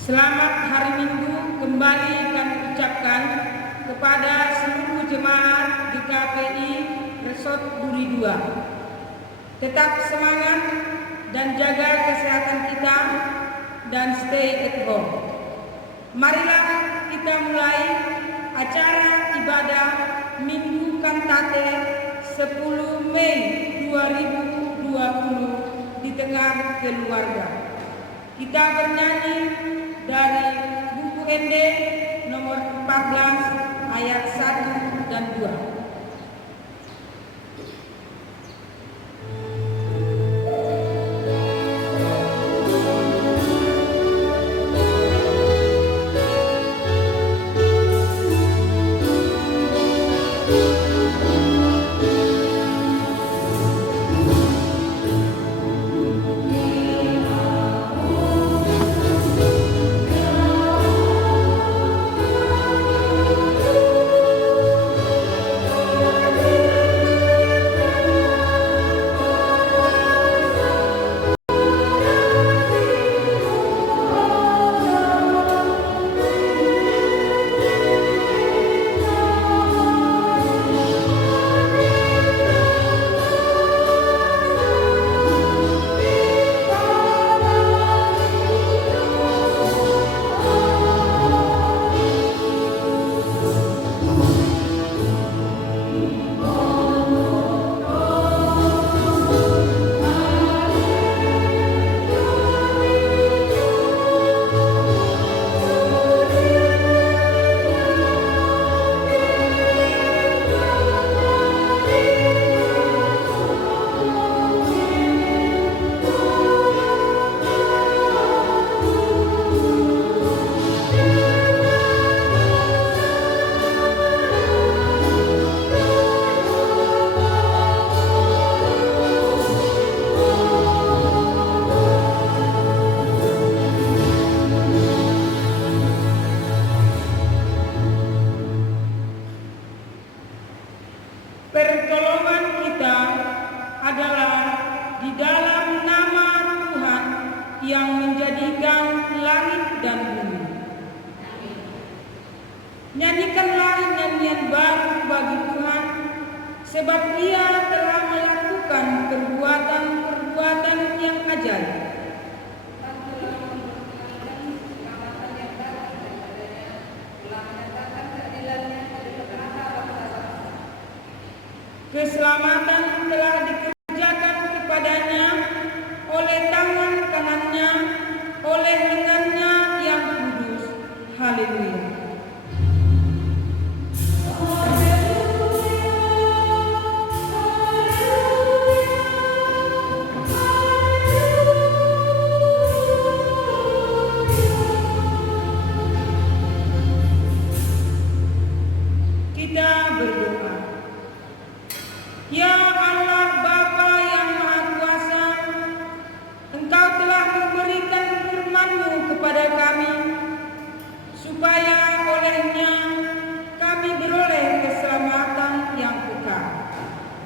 Selamat hari Minggu kembali kami ucapkan kepada seluruh jemaat di KPI Resort Duri 2. Tetap semangat dan jaga kesehatan kita dan stay at home. Marilah kita mulai acara ibadah Minggu Kantate 10 Mei 2020 di tengah keluarga. Kita bernyanyi dari buku ND nomor 14 ayat 1 dan 2. Pertolongan kita adalah di dalam nama Tuhan yang menjadikan langit dan bumi. Nyanyikanlah nyanyian baru bagi Tuhan, sebab Ia telah melakukan perbuatan-perbuatan yang ajaib. Keselamatan telah dikerjakan kepadanya oleh tangan kanannya, oleh lengannya yang kudus. Haleluya. Kita berdoa. Ya Allah Bapa yang Maha Kuasa, Engkau telah memberikan firman-Mu kepada kami, supaya olehnya kami beroleh keselamatan yang kekal.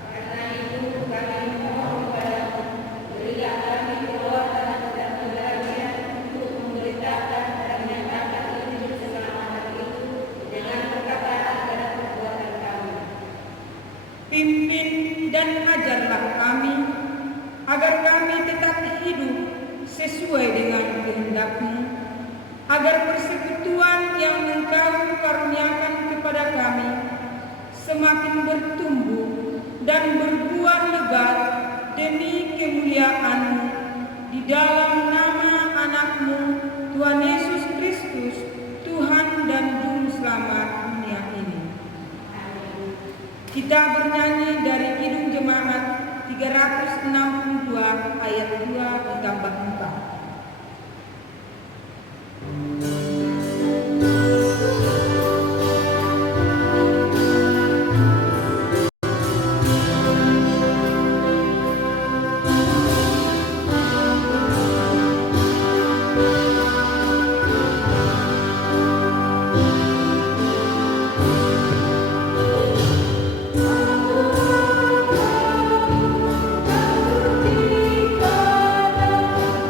Karena itu kami mohon kepada-Mu, berilah kami kekuatan dan keberanian untuk memberitakan dan menyatakan Injil keselamatan itu dengan perkataan dan perbuatan kami. Pimpin dan ajarlah kami, agar kami tetap hidup sesuai dengan kehendak-Mu, agar persekutuan yang Engkau karuniakan kepada kami semakin bertumbuh dan berbuah lebat demi kemuliaan-Mu, di dalam nama anak-Mu, Tuhan Yesus Kristus, Tuhan dan Juru Selamat dunia ini. Kita bernyanyi dari Kidung Jemaat 362 ayat 2 ditambah 4.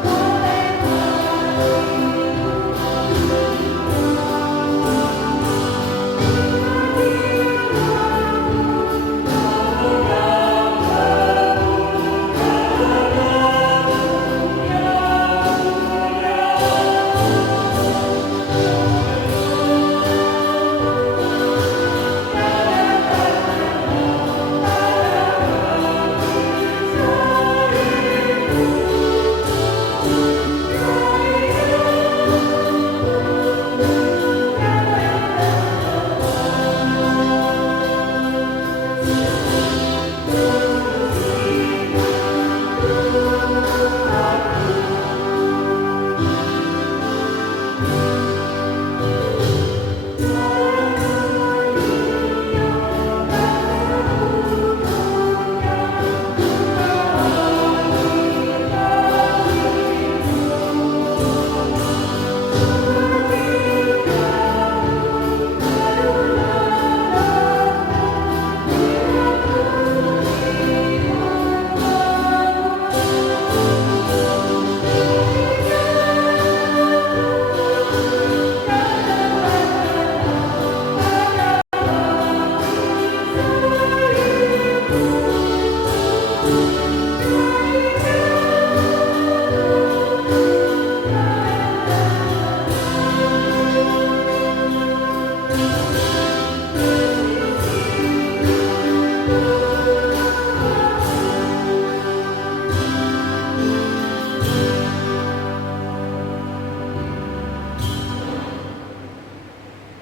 Oh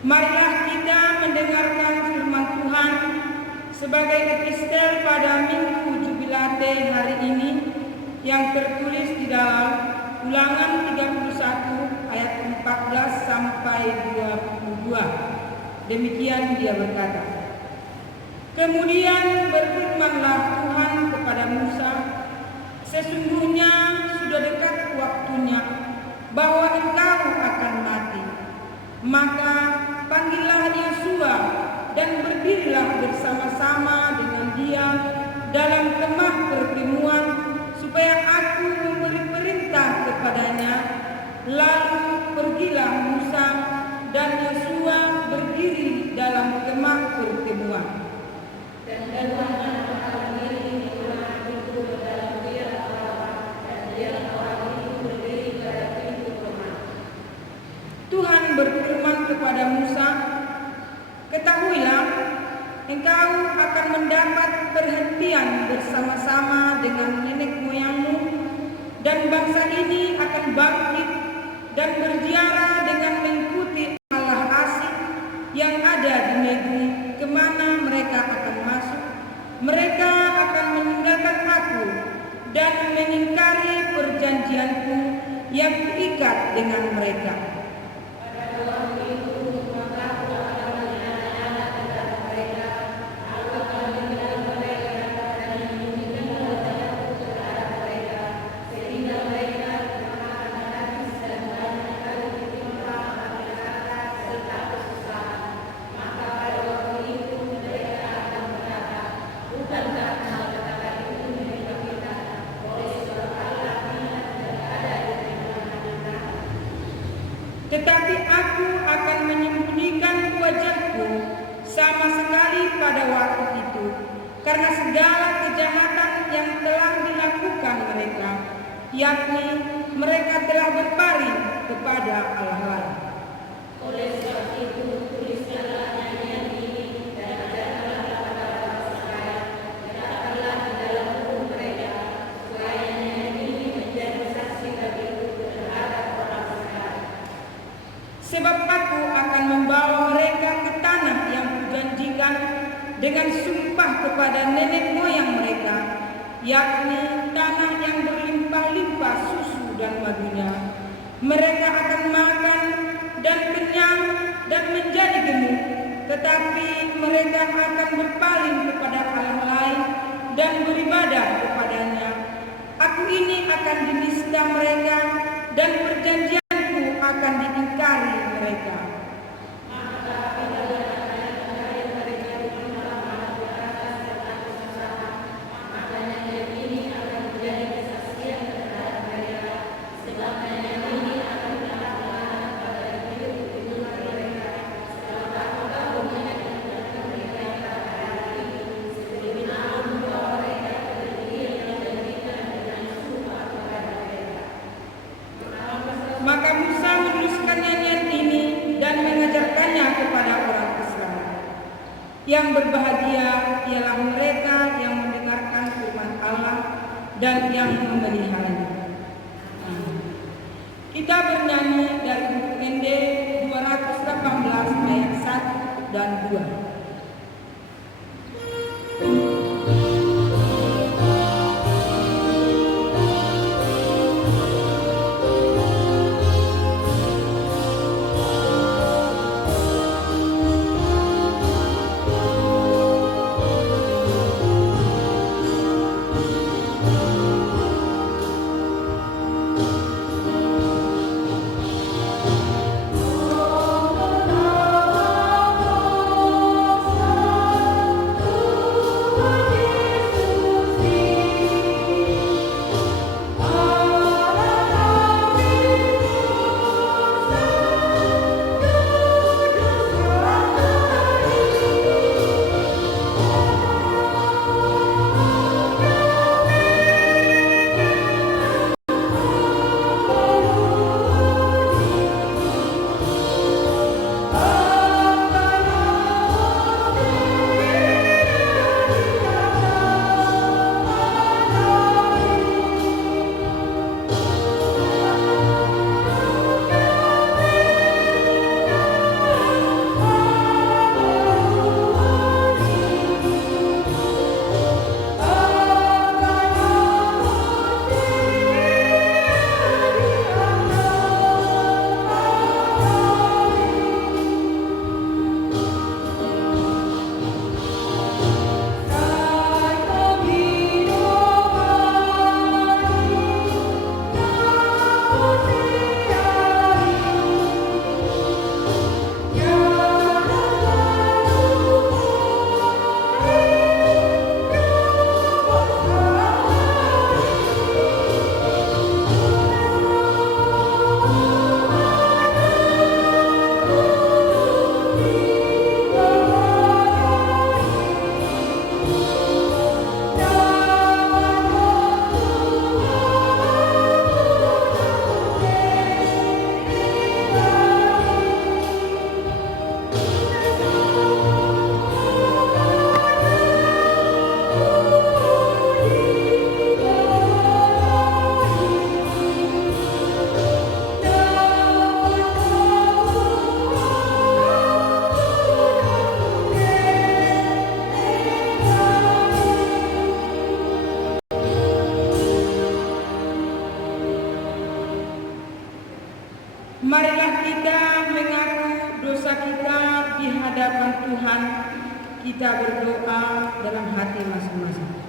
Marilah kita mendengarkan firman Tuhan sebagai epistel pada Minggu Jubilate hari ini yang tertulis di dalam Ulangan 31 ayat 14 sampai 22. Demikian dia berkata. Kemudian berfirmanlah Tuhan kepada Musa, sesungguhnya sudah dekat waktunya bahwa engkau akan mati. Maka panggillah Yosua dan berdirilah bersama-sama dengan dia dalam kemah pertemuan supaya aku memberi perintah kepadanya. Lalu pergilah Musa dan Yosua berdiri dalam kemah pertemuan. Dan Tuhan berfirman kepada Musa, ketahuilah, engkau akan mendapat perhentian bersama-sama dengan nenek moyangmu, dan bangsa ini akan bangkit dan berziarah dengan mengikuti Allah asing yang ada di negeri kemana mereka akan masuk. Mereka akan meninggalkan aku dan mengingkari perjanjianku yang kuikat dengan mereka. Tetapi aku akan menyembunyikan wajahku sama sekali pada waktu itu, karena segala kejahatan yang telah dilakukan mereka, yakni mereka telah berpaling kepada Allah lain. Oleh sebab itu, tuliskanlah nyanyian ini dan ajarkanlah kepada bangsa saya, letakkanlah di dalam buku mereka, supaya nyanyian ini menjadi saksi bagiku terhadap orang Israel. Sebab aku akan membawa mereka ke tanah yang kujanjikan dengan sumpah kepada nenek moyang mereka, yakni tanah yang berlimpah-limpah susu dan madunya. Mereka akan makan dan kenyang dan menjadi gemuk, tetapi mereka akan berpaling kepada Allah lain dan beribadah kepadanya. Aku ini akan dinista mereka dan perjanjianku akan diingkari mereka. Maka Musa menuliskan nyanyian ini dan mengajarkannya kepada orang Israel. Yang berbahagia ialah mereka yang mendengarkan firman Allah dan yang memeliharanya. Kita bernyanyi dari buku ND 218 ayat 1 dan 2. Marilah kita mengaku dosa kita di hadapan Tuhan. Kita berdoa dalam hati masing-masing.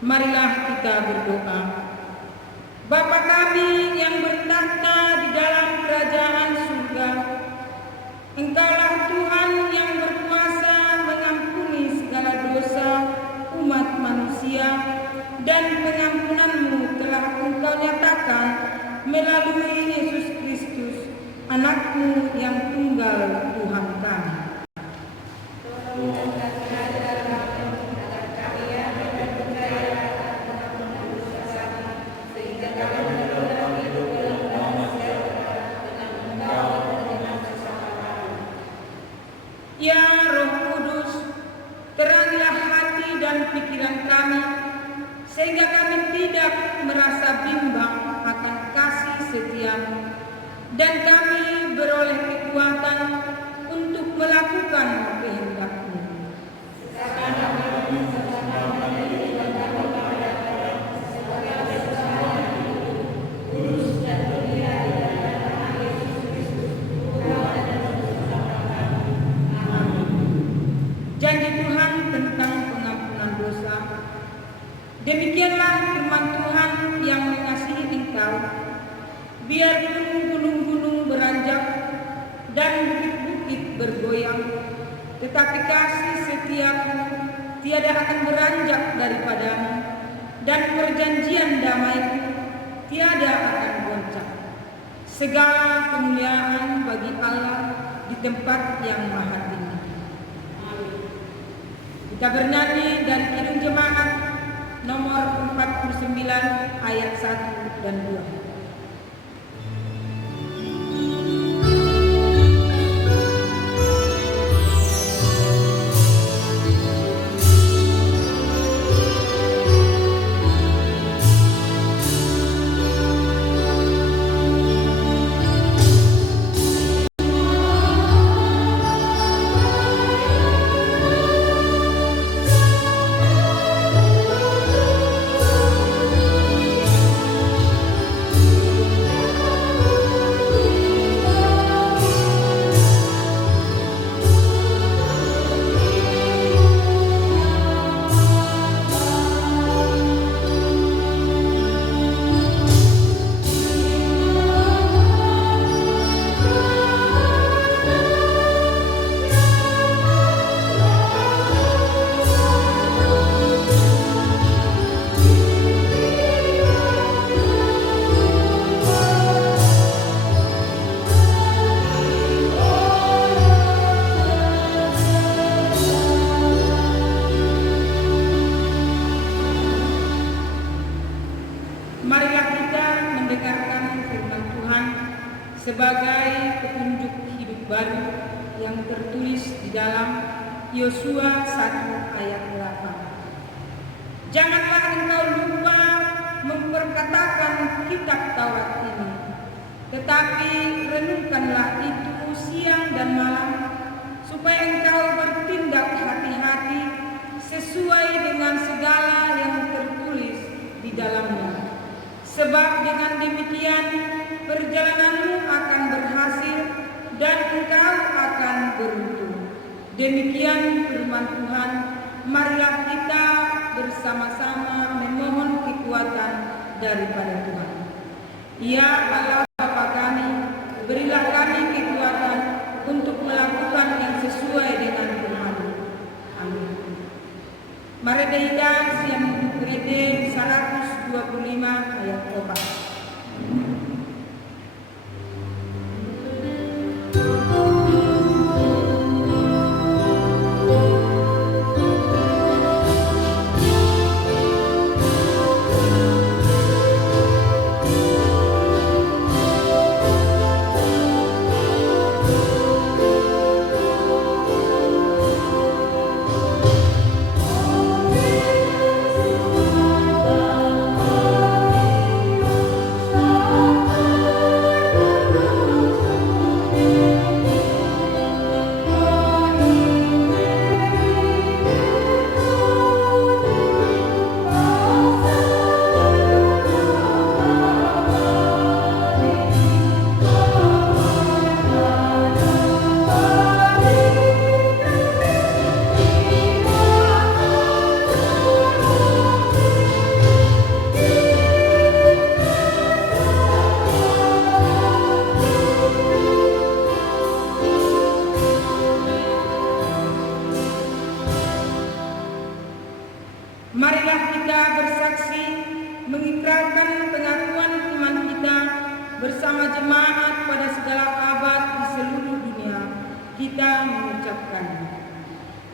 Marilah kita berdoa. Bapa kami yang bertahta di dalam kerajaan surga, Engkaulah Tuhan yang berkuasa mengampuni segala dosa umat manusia, dan pengampunan-Mu telah Engkau nyatakan melalui Yesus Kristus, Anak-Mu yang tunggal Tuhan kami. Ya Roh Kudus, terangilah hati dan pikiran kami, sehingga kami tidak merasa bimbang akan kasih setia-Mu, dan kami beroleh kekuatan untuk melakukan kehendak-Mu. Janji Tuhan tentang pengampunan dosa. Demikianlah firman Tuhan yang mengasihi engkau. Biarpun gunung-gunung beranjak dan bukit-bukit bergoyang, tetapi kasih setiamu tiada akan beranjak daripadamu, dan perjanjian damaiku tiada akan goncang. Segala kemuliaan bagi Allah di tempat yang maha tinggi. Kita bernyanyi dari Kidung Jemaat nomor 49 ayat 1 dan 2. Marilah kita mendengarkan firman Tuhan sebagai petunjuk hidup baru yang tertulis di dalam Yosua 1 ayat 8. Janganlah engkau lupa memperkatakan kitab Taurat ini, tetapi renungkanlah itu siang dan malam, supaya engkau bertindak hati-hati sesuai dengan segala yang tertulis di dalamnya. Sebab dengan demikian perjalananmu akan berhasil dan engkau akan beruntung. Demikian firman Tuhan. Marilah kita bersama-sama memohon kekuatan daripada Tuhan. Ya Allah Bapa kami, berilah kami kekuatan untuk melakukan yang sesuai dengan firman-Mu. Amin. Mari kita siang Kredit 125 ayat 4. Marilah kita bersaksi mengikrarkan pengakuan iman kita bersama jemaat pada segala abad di seluruh dunia. Kita mengucapkan,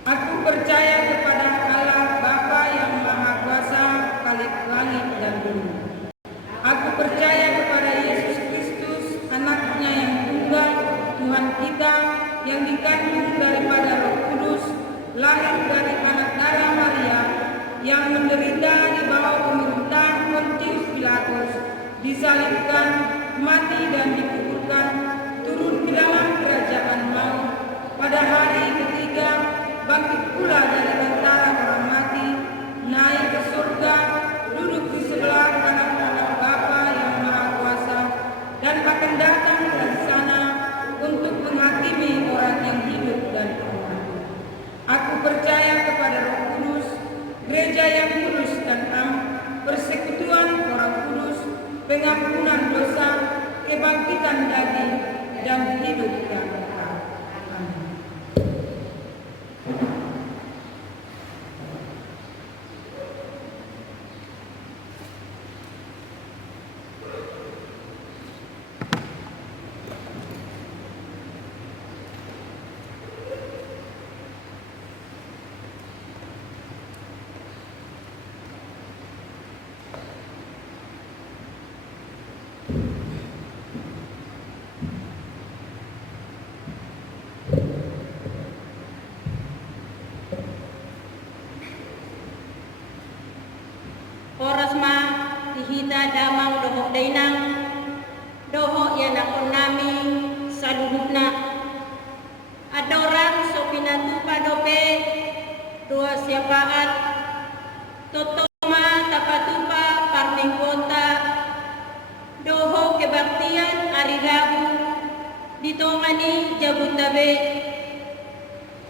aku percaya kepada Allah Bapa yang Maha Kuasa, Khalik langit dan bumi. Aku percaya kepada Yesus Kristus, anaknya yang tunggal, Tuhan kita, yang dikandung daripada Roh Kudus, lahir dari anak darah Maria, yang menderita di bawah pemerintahan Pontius Pilatus, disalibkan, mati dan dikuburkan, turun ke dalam kerajaan maut, pada hari ketiga bangkit pula dari antara orang mati, naik ke surga, duduk di sebelah kanan Allah Bapa yang Maha Kuasa, dan akan datang dari sana untuk menghakimi orang yang hidup dan mati. Aku percaya kepada Roh Kudus, gereja yang kudus dan am, persekutuan orang kudus, pengampunan dosa, kebangkitan daging, dan hidup yang kekal. Amin. Orasma dihita damang dohok dainang, dohok yan akon nami saluhupna. Adoran so pinatupa dope, dua siapaat, totoma tapatupa parning kota, dohok kebaktian ari rabu, ditongani jabutabe,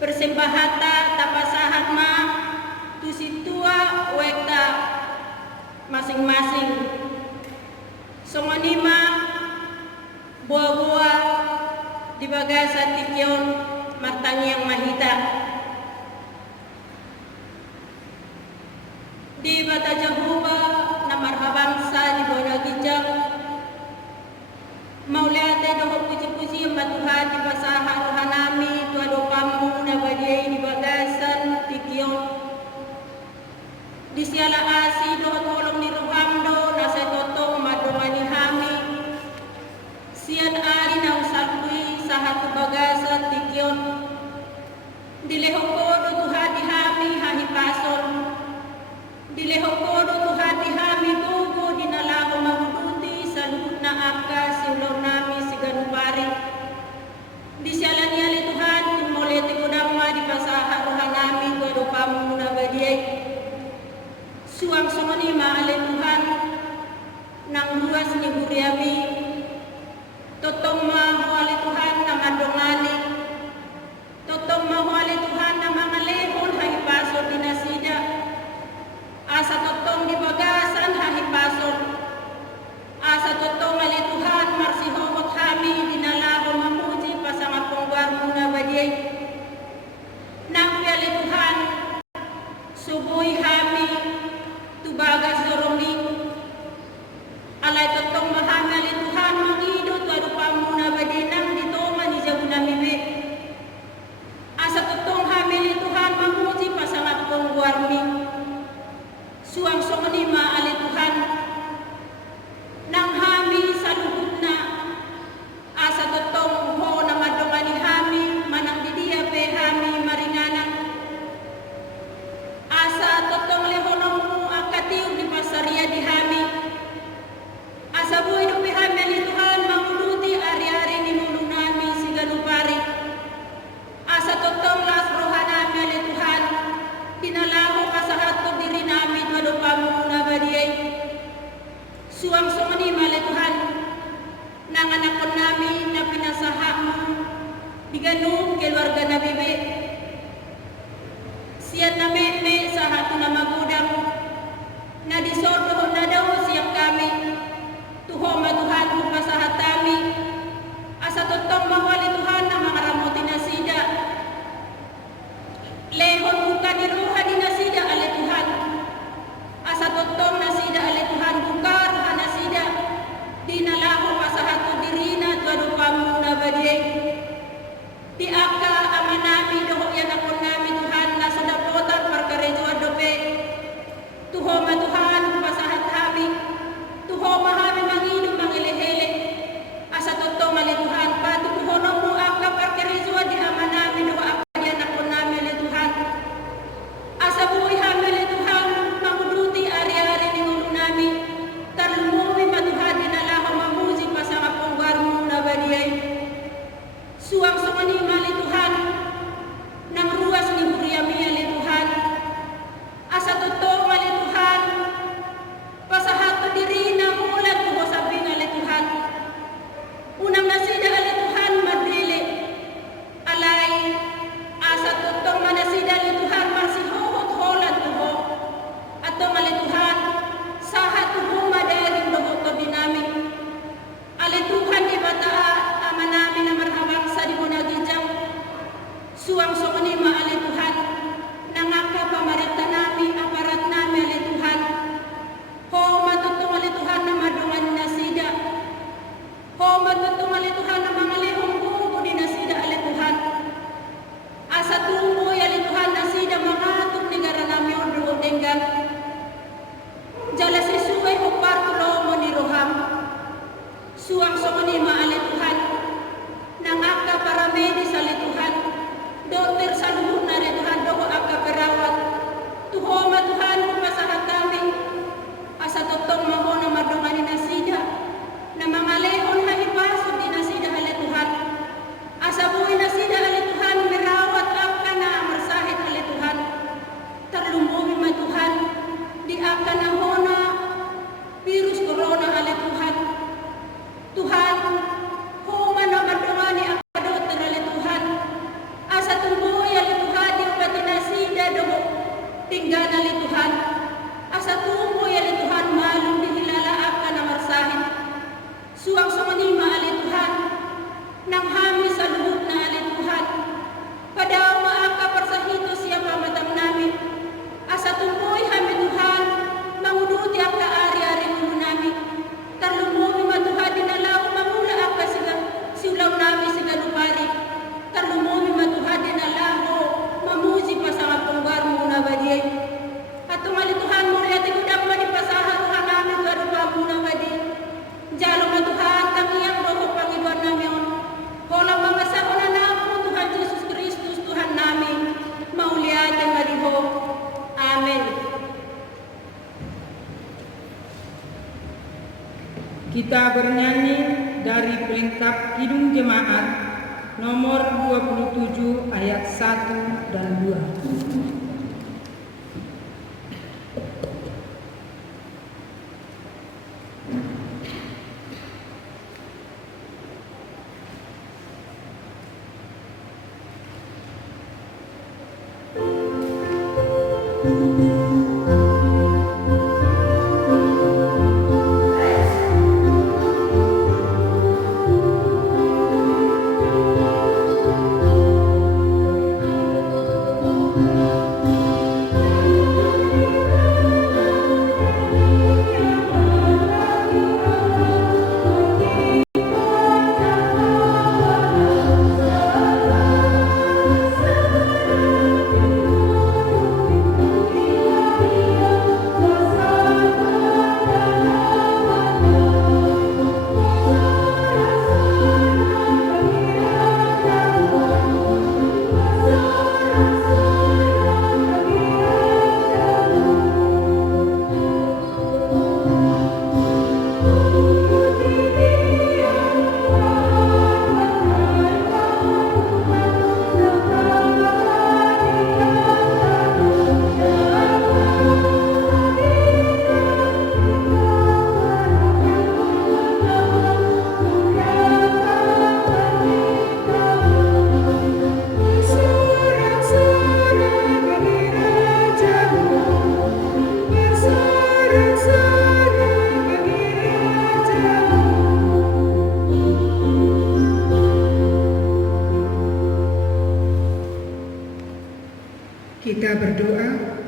persembahata tapasahat ma, tusitua wekta masing-masing. Songonima buah-buah di bagasan tikyon martangyang mahita. Di bata jahuba na marhabangsa di bona gijang. Mauliate doho puji-puji matuhan di basaha rohanami tuado kamu na badiay di bagasan tikyon. Di siala asi doho tolong ni rohamdo na sa totong madongani hami. Sian ari na usapui sa hatu bagasan tikyon. Dilehokodo tuhati hami hahipason. Dilehokodo tuhati hami tugo dinalaho mahuduti sa luhut na angka siulaw nami si ganupari. Di siala niali Tuhan kumolete ko dama di pasaha rohanami tuado kamu na badiay. Suang sumani maale Tuhan nang luas ni buriami, totong mahuali Tuhan na madongani, totong mahuali Tuhan na mga lehon hahipason dinasida, asa totong di bagasan hahipason, asa totong Kita bernyanyi dari pelengkap Kidung Jemaat nomor 27 ayat 1 dan 2. Kita berdoa,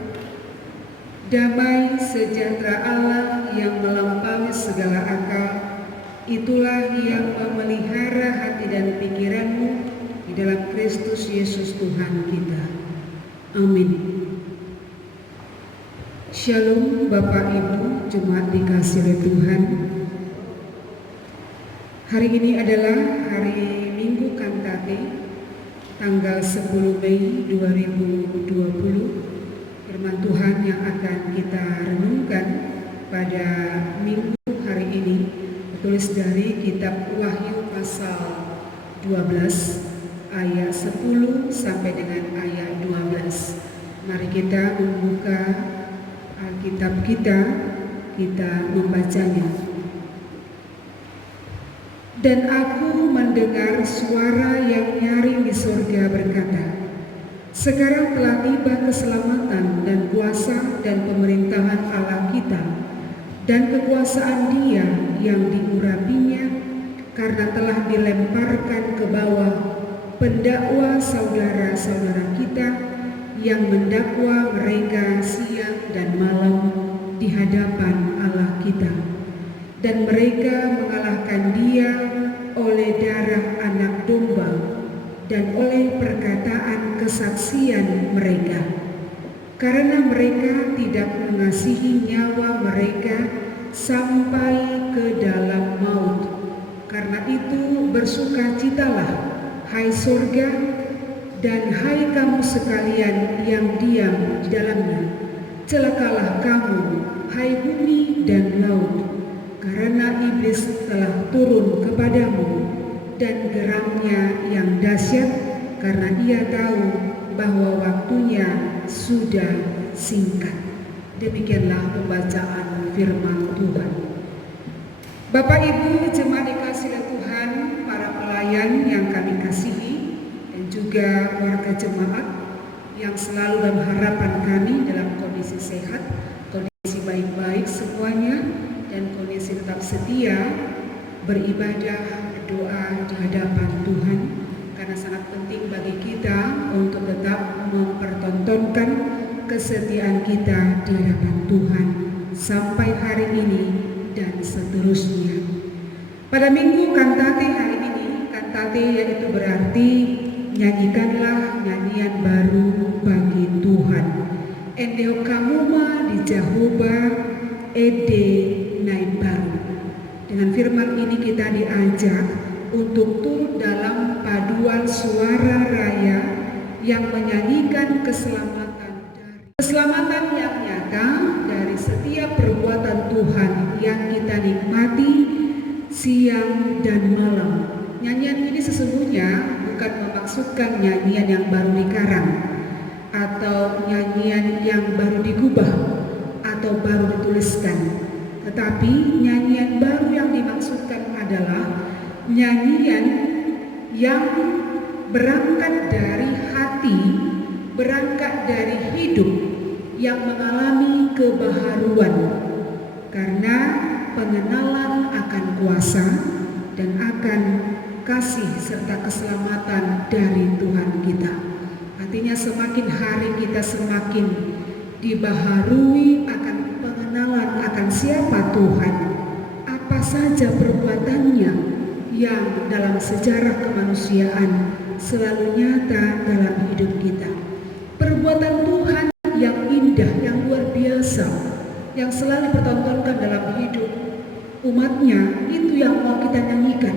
damai sejahtera Allah yang melampaui segala akal, itulah yang memelihara hati dan pikiranmu di dalam Kristus Yesus Tuhan kita. Amin. Shalom Bapak Ibu, jemaat dikasih oleh Tuhan. Hari ini adalah hari Minggu Kantate, tanggal 10 Mei 2020. Firman Tuhan yang akan kita renungkan pada minggu hari ini tertulis dari kitab Wahyu pasal 12 ayat 10 sampai dengan ayat 12. Mari kita membuka Alkitab kita membacanya. Dan aku mendengar suara yang nyaring di surga berkata, sekarang telah tiba keselamatan dan kuasa dan pemerintahan Allah kita dan kekuasaan Dia yang diurapinya, karena telah dilemparkan ke bawah pendakwa saudara-saudara kita yang mendakwa mereka siang dan malam di hadapan Allah kita. Dan mereka mengalahkan Dia oleh darah anak domba dan oleh perkataan kesaksian mereka, karena mereka tidak mengasihi nyawa mereka sampai ke dalam maut. Karena itu bersukacitalah, hai surga, dan hai kamu sekalian yang diam di dalamnya. Celakalah kamu, hai bumi dan laut, karena iblis telah turun kepadamu, dan geramnya yang dahsyat, karena ia tahu bahwa waktunya sudah singkat. Demikianlah pembacaan firman Tuhan. Bapak Ibu jemaat dikasihi Tuhan, para pelayan yang kami kasihi, dan juga warga jemaat yang selalu dalam harapan kami dalam kondisi sehat, kondisi baik-baik semuanya, dan kondisi tetap setia beribadah, berdoa di hadapan Tuhan, karena sangat penting bagi kita untuk tetap mempertontonkan kesetiaan kita di hadapan Tuhan sampai hari ini dan seterusnya. Pada minggu kantate hari ini, kantate yaitu berarti nyanyikanlah nyanyian baru bagi Tuhan. Endeo kamuma di Jehovah ede naik baru. Dengan firman ini kita diajak untuk turut dalam paduan suara raya yang menyanyikan keselamatan yang nyata dari setiap perbuatan Tuhan yang kita nikmati siang dan malam. Nyanyian ini sesungguhnya bukan memaksudkan nyanyian yang baru dikarang atau nyanyian yang baru digubah atau baru dituliskan, tetapi nyanyian baru yang dimaksudkan adalah nyanyian yang berangkat dari hati, berangkat dari hidup yang mengalami kebaharuan karena pengenalan akan kuasa dan akan kasih serta keselamatan dari Tuhan kita. Artinya semakin hari kita semakin dibaharui akan pengenalan akan siapa Tuhan, apa saja perbuatannya yang dalam sejarah kemanusiaan selalu nyata dalam hidup kita. Perbuatan Tuhan yang indah, yang luar biasa, yang selalu dipertontonkan dalam hidup umatnya, itu yang mau kita nyanyikan.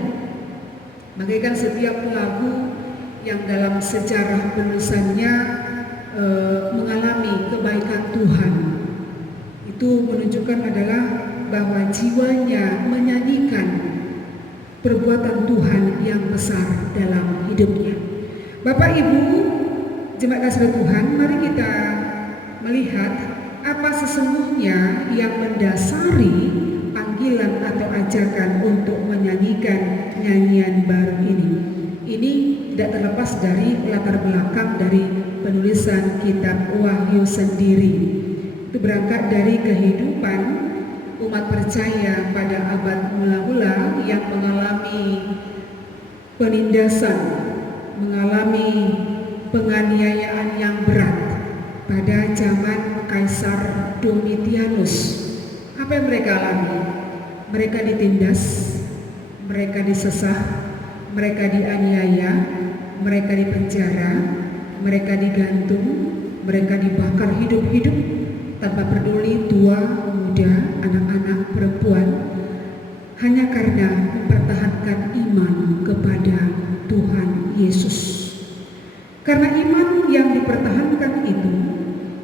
Bagaikan setiap lagu yang dalam sejarah penulisannya mengalami kebaikan Tuhan, itu menunjukkan adalah bahwa jiwanya menyanyikan perbuatan Tuhan yang besar dalam hidupnya. Bapak Ibu jemaat kasih Tuhan, mari kita melihat apa sesungguhnya yang mendasari panggilan atau ajakan untuk menyanyikan nyanyian baru ini. Ini tidak terlepas dari latar belakang dari penulisan kitab Wahyu sendiri. Itu berangkat dari kehidupan umat percaya pada abad mula-mula yang mengalami penindasan, mengalami penganiayaan yang berat pada zaman Kaisar Domitianus. Apa yang mereka alami? Mereka ditindas, mereka disesah, mereka dianiaya, mereka dipenjara, mereka digantung, mereka dibakar hidup-hidup tanpa peduli tua, muda, anak-anak, perempuan, hanya karena mempertahankan iman kepada Tuhan Yesus. Karena iman yang dipertahankan itu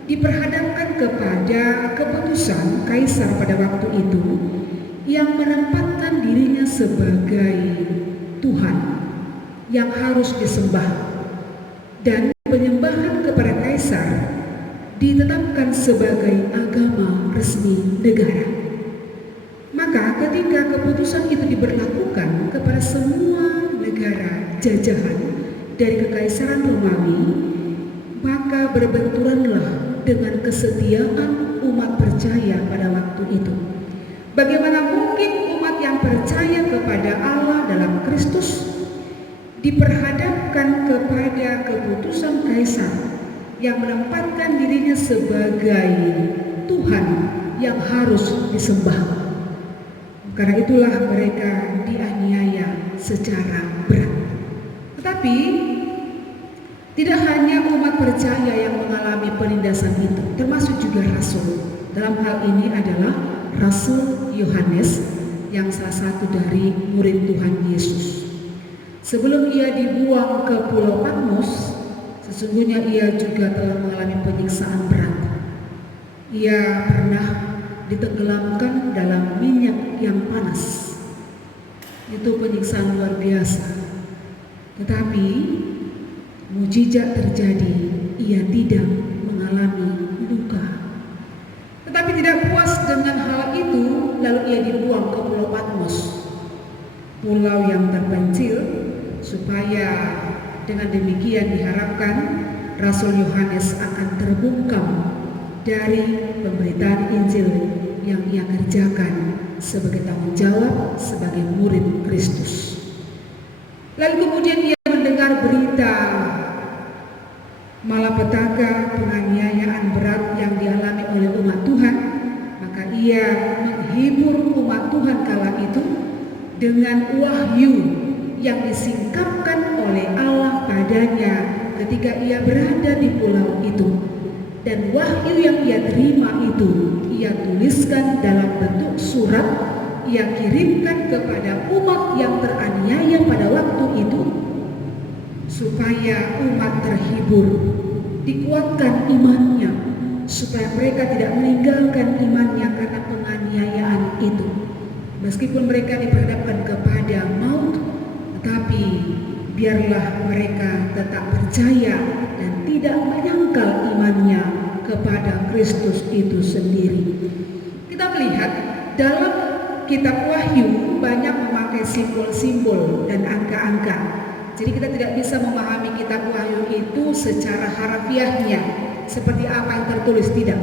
diperhadapkan kepada keputusan Kaisar pada waktu itu yang menempatkan dirinya sebagai Tuhan yang harus disembah, dan penyembahan kepada Kaisar ditetapkan sebagai agama resmi negara. Maka ketika keputusan itu diberlakukan kepada semua negara jajahan dari Kekaisaran Romawi, maka berbenturanlah dengan kesetiaan umat percaya pada waktu itu. Bagaimana mungkin umat yang percaya kepada Allah dalam Kristus diperhadapkan kepada keputusan Kaisar yang menempatkan dirinya sebagai Tuhan yang harus disembah. Karena itulah mereka dianiaya secara berat. Tetapi tidak hanya umat percaya yang mengalami penindasan itu, termasuk juga rasul. Dalam hal ini adalah Rasul Yohanes yang salah satu dari murid Tuhan Yesus. Sebelum ia dibuang ke Pulau Patmos, sesungguhnya ia juga telah mengalami penyiksaan berat. Ia pernah ditenggelamkan dalam minyak yang panas. Itu penyiksaan luar biasa. Tetapi mujizat terjadi, ia tidak mengalami luka. Tetapi tidak puas dengan hal itu, lalu ia dibuang ke Pulau Patmos, pulau yang terpencil, supaya dengan demikian diharapkan Rasul Yohanes akan terbungkam dari pemberitaan Injil yang ia kerjakan sebagai tanggung jawab sebagai murid Kristus. Lalu kemudian ia mendengar berita malapetaka, penganiayaan berat yang dialami oleh umat Tuhan, maka ia menghibur umat Tuhan kala itu dengan wahyu yang disingkapkan oleh Allah padanya ketika ia berada di pulau itu. Dan wahyu yang ia terima itu ia tuliskan dalam bentuk surat, ia kirimkan kepada umat yang teraniaya pada waktu itu, supaya umat terhibur, dikuatkan imannya, supaya mereka tidak meninggalkan imannya karena penganiayaan itu. Meskipun mereka diperhadapkan kepada biarlah mereka tetap percaya dan tidak menyangkal imannya kepada Kristus itu sendiri. Kita melihat dalam kitab Wahyu banyak memakai simbol-simbol dan angka-angka. Jadi kita tidak bisa memahami kitab Wahyu itu secara harafiahnya seperti apa yang tertulis, tidak.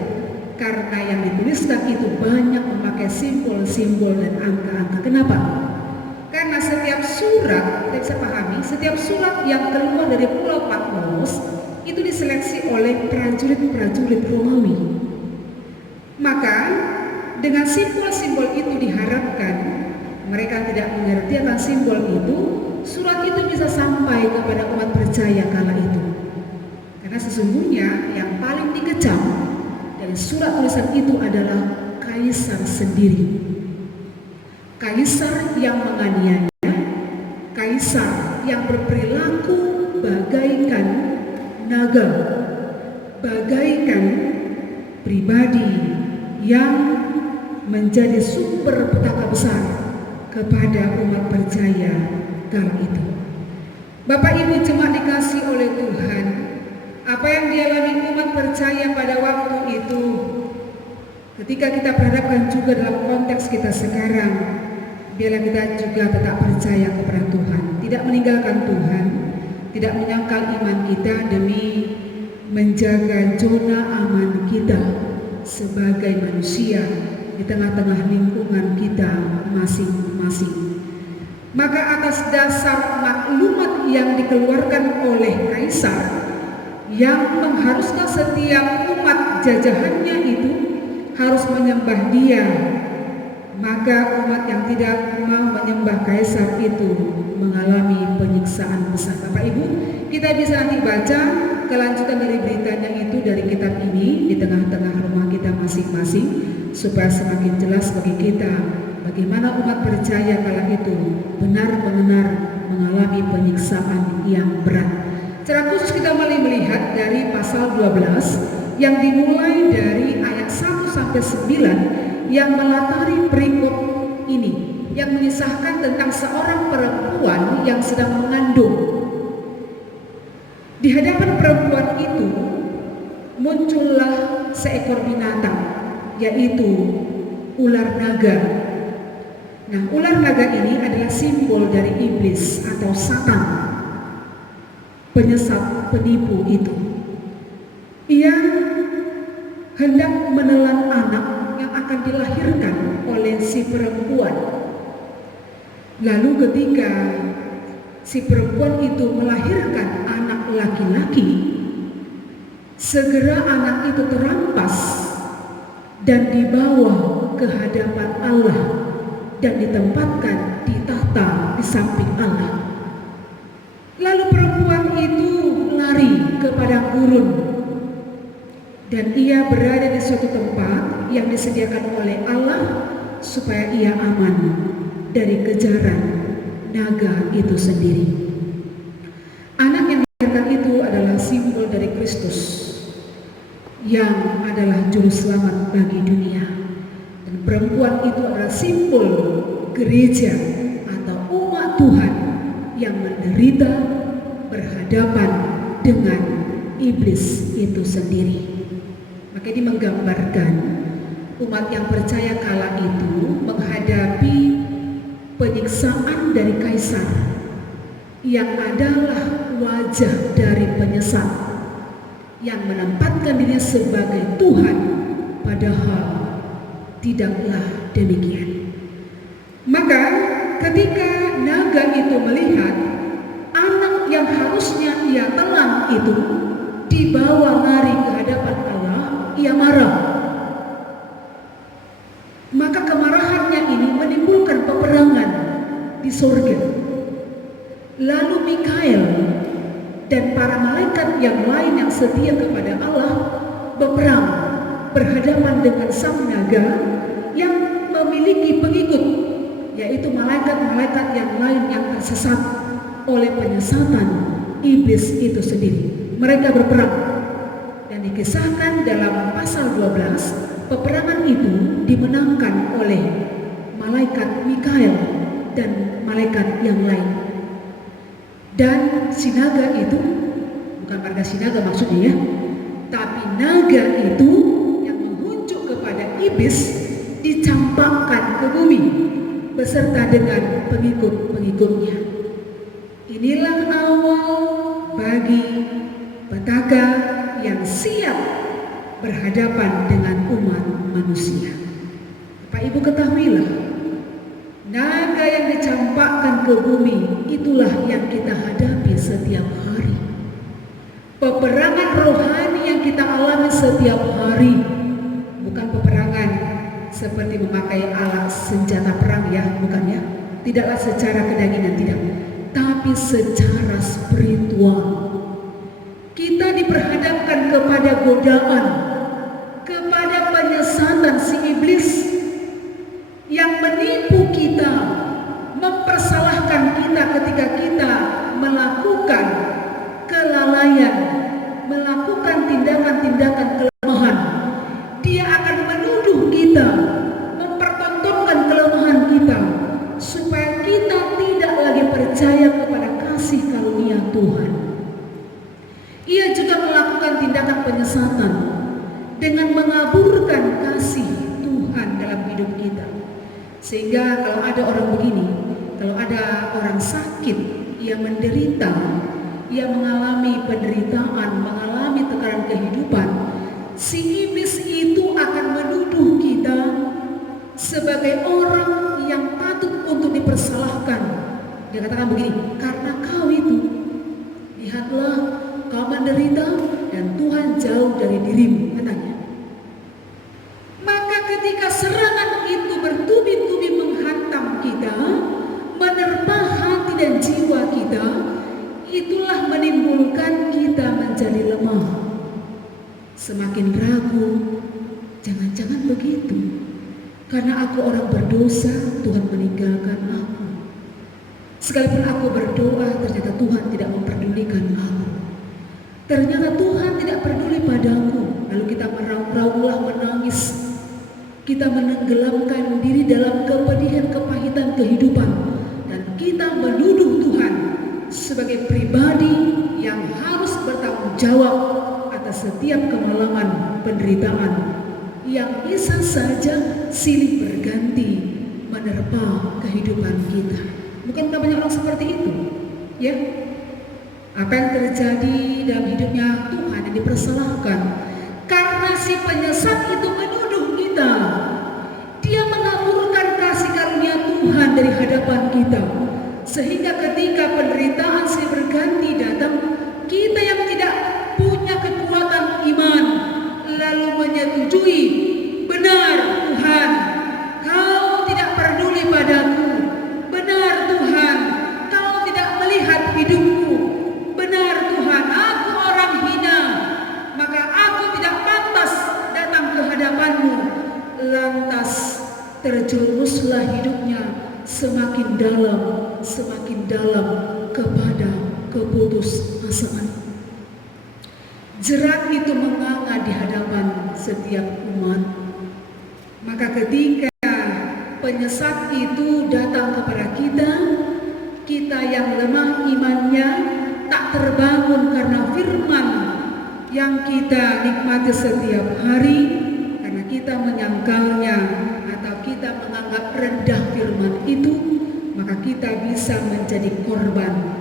Karena yang dituliskan itu banyak memakai simbol-simbol dan angka-angka. Kenapa? Karena setiap surat, kita bisa pahami, setiap surat yang keluar dari Pulau Patmos itu diseleksi oleh prajurit-prajurit Romawi. Maka dengan simbol-simbol itu diharapkan mereka tidak mengerti akan simbol itu, surat itu bisa sampai kepada umat percaya kala itu. Karena sesungguhnya yang paling dikecam dari surat tulisan itu adalah kaisar sendiri. Kaisar yang menganiaya, kaisar yang berperilaku bagaikan naga, bagaikan pribadi yang menjadi sumber petaka besar kepada umat percaya kala itu. Bapak Ibu jemaat dikasih oleh Tuhan, apa yang dialami umat percaya pada waktu itu, ketika kita berhadapkan juga dalam konteks kita sekarang, biarlah kita juga tetap percaya kepada Tuhan, tidak meninggalkan Tuhan, tidak menyangkal iman kita demi menjaga zona aman kita sebagai manusia di tengah-tengah lingkungan kita masing-masing. Maka atas dasar maklumat yang dikeluarkan oleh kaisar yang mengharuskan setiap umat jajahannya itu harus menyembah dia, maka umat yang tidak mau menyembah kaisar itu mengalami penyiksaan besar. Bapak Ibu, kita bisa nanti baca kelanjutan dari beritanya itu dari kitab ini di tengah-tengah rumah kita masing-masing, supaya semakin jelas bagi kita bagaimana umat percaya kala itu benar-benar mengalami penyiksaan yang berat. Secara khusus kita mulai melihat dari pasal 12 yang dimulai dari ayat 1 sampai 9 yang melatari perikop ini, yang mengisahkan tentang seorang perempuan yang sedang mengandung. Di hadapan perempuan itu muncullah seekor binatang, yaitu ular naga. Nah, ular naga ini adalah simbol dari iblis atau Satan, penyesat, penipu itu. Ia hendak menelan anak yang akan dilahirkan oleh si perempuan. Lalu ketika si perempuan itu melahirkan anak laki-laki, segera anak itu terampas dan dibawa ke hadapan Allah dan ditempatkan di tahta di samping Allah. Lalu perempuan itu lari ke padang gurun dan ia berada di suatu tempat yang disediakan oleh Allah supaya ia aman dari kejaran naga itu sendiri. Anak yang dilahirkan itu adalah simbol dari Kristus yang adalah juru selamat bagi dunia. Dan perempuan itu adalah simbol gereja atau umat Tuhan yang menderita berhadapan dengan iblis itu sendiri. Maka ini menggambarkan umat yang percaya kala itu menghadapi penyiksaan dari kaisar yang adalah wajah dari penyesat yang menempatkan dirinya sebagai Tuhan, padahal tidaklah demikian. Maka ketika naga itu melihat anak yang harusnya ia telan itu dibawa lari ke hadapan Allah, ia marah. Maka kemarahannya ini menimbulkan peperangan di surga. Lalu Mikael dan para malaikat yang lain yang setia kepada Allah berperang berhadapan dengan sang naga yang memiliki pengikut, yaitu malaikat-malaikat yang lain yang tersesat oleh penyesatan iblis itu sendiri. Mereka berperang dan dikisahkan dalam pasal 12, peperangan itu dimenangkan oleh malaikat Mikael dan malaikat yang lain. Dan si naga itu, bukan marga si naga maksudnya ya, tapi naga itu yang mengunjuk kepada iblis dicampakkan ke bumi beserta dengan pengikut-pengikutnya. Inilah awal bagi petaka yang siap berhadapan dengan umat manusia. Bapak Ibu ketahuilah, naga yang dicampakkan ke bumi itulah yang kita hadapi setiap hari. Peperangan rohani yang kita alami setiap hari, bukan peperangan seperti memakai alat senjata perang ya, bukan ya. Tidaklah secara kedagingan, tidak, tapi secara spiritual. Kita diperhadapkan kepada godaan, kepada penyesatan si iblis yang menipu kita, mempersalahkan kita ketika kita melakukan kelalaian, melakukan tindakan-tindakan kelemahan. Dia akan menuduh kita, mempertontonkan kelemahan kita, supaya kita tidak lagi percaya kepada kasih karunia Tuhan. Ia juga melakukan tindakan penyesatan dengan mengaburkan kasih Tuhan dalam hidup kita. Sehingga kalau ada orang begini, kalau ada orang sakit, ia menderita, ia mengalami penderitaan, mengalami tekanan kehidupan, si iblis itu akan menuduh kita sebagai orang yang patut untuk dipersalahkan. Dia katakan begini, karena kau itu, lihatlah kau menderita dan Tuhan jauh dari dirimu, katanya. Maka ketika serangan itu bertubi-tubi menghantam kita, menerpa hati dan jiwa kita, itulah menimbulkan kita menjadi lemah, semakin ragu. Jangan-jangan begitu, karena aku orang berdosa, Tuhan meninggalkan aku. Sekalipun aku berdoa, ternyata Tuhan tidak memperdulikan aku. Ternyata Tuhan tidak peduli padaku. Lalu kita meraung-raunglah, menangis. Kita menenggelamkan diri dalam kepedihan, kepahitan kehidupan. Dan kita menuduh Tuhan sebagai pribadi yang harus bertanggung jawab atas setiap kemalaman, penderitaan yang bisa saja silih berganti menerpa kehidupan kita. Bukankah banyak orang seperti itu? Ya. Apa yang terjadi dalam hidupnya Tuhan yang dipersalahkan karena si penyesat itu menuduh kita. Dia mengaburkan kasih karunia Tuhan dari hadapan kita, sehingga ketika penderitaan silih berganti datang, kita yang tidak punya kekuatan iman lalu menyetujui, benar Tuhan, kau tidak peduli padaku, benar Tuhan, kau tidak melihat hidupku, benar Tuhan, aku orang hina, maka aku tidak pantas datang ke hadapan-Mu. Lantas terjerumuslah hidupnya semakin dalam kepada keputusasaan. Jerat itu menganga di hadapan setiap umat. Maka ketika penyesat itu datang kepada kita, kita yang lemah imannya, tak terbangun karena firman yang kita nikmati setiap hari, karena kita menyangkalnya atau kita menganggap rendah firman itu, maka kita bisa menjadi korban.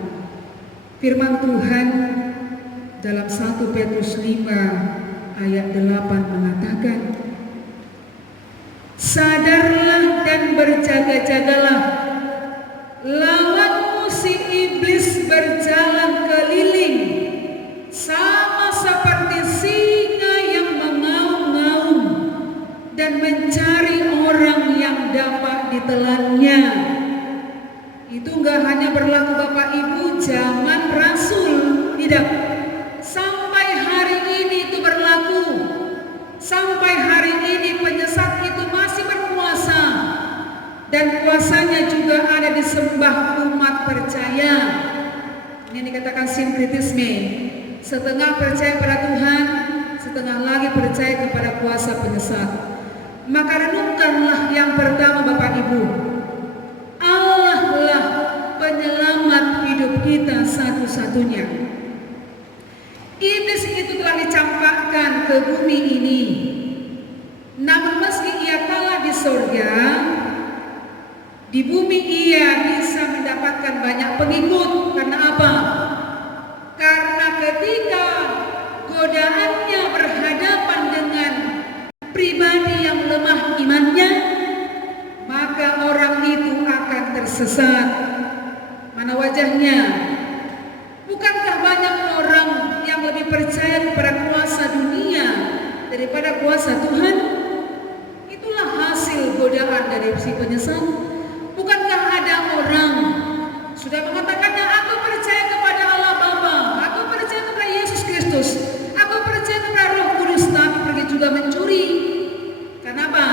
Firman Tuhan dalam 1 Petrus 5 ayat 8 mengatakan, sadarlah dan berjaga-jagalah, lawanmu si iblis berjalan keliling sama seperti singa yang mengaum-ngaum dan mencari orang yang dapat ditelannya. Itu enggak hanya berlaku Bapak Ibu zaman Rasul, tidak. Sampai hari ini itu berlaku. Sampai hari ini penyesat itu masih berkuasa, dan kuasanya juga ada disembah umat percaya. Ini dikatakan sinkretisme. Setengah percaya pada Tuhan, setengah lagi percaya kepada kuasa penyesat. Maka renungkanlah yang pertama Bapak Ibu, Allah lah penyelamat hidup kita satu-satunya. Iblis itu telah dicampakkan ke bumi ini. Namun meski ia kalah di surga, di bumi ia bisa mendapatkan banyak pengikut. Karena apa? Karena ketika godaannya berhadapan dengan pribadi yang lemah imannya, maka orang itu akan tersesat. Mana wajahnya? Bukankah banyak orang yang lebih percaya kepada kuasa dunia daripada kuasa Tuhan? Itulah hasil godaan dari si penyesat. Bukankah ada orang sudah mengatakannya, aku percaya kepada Allah Bapa, aku percaya kepada Yesus Kristus, aku percaya kepada Roh Kudus, tapi pergi juga mencuri. Kenapa?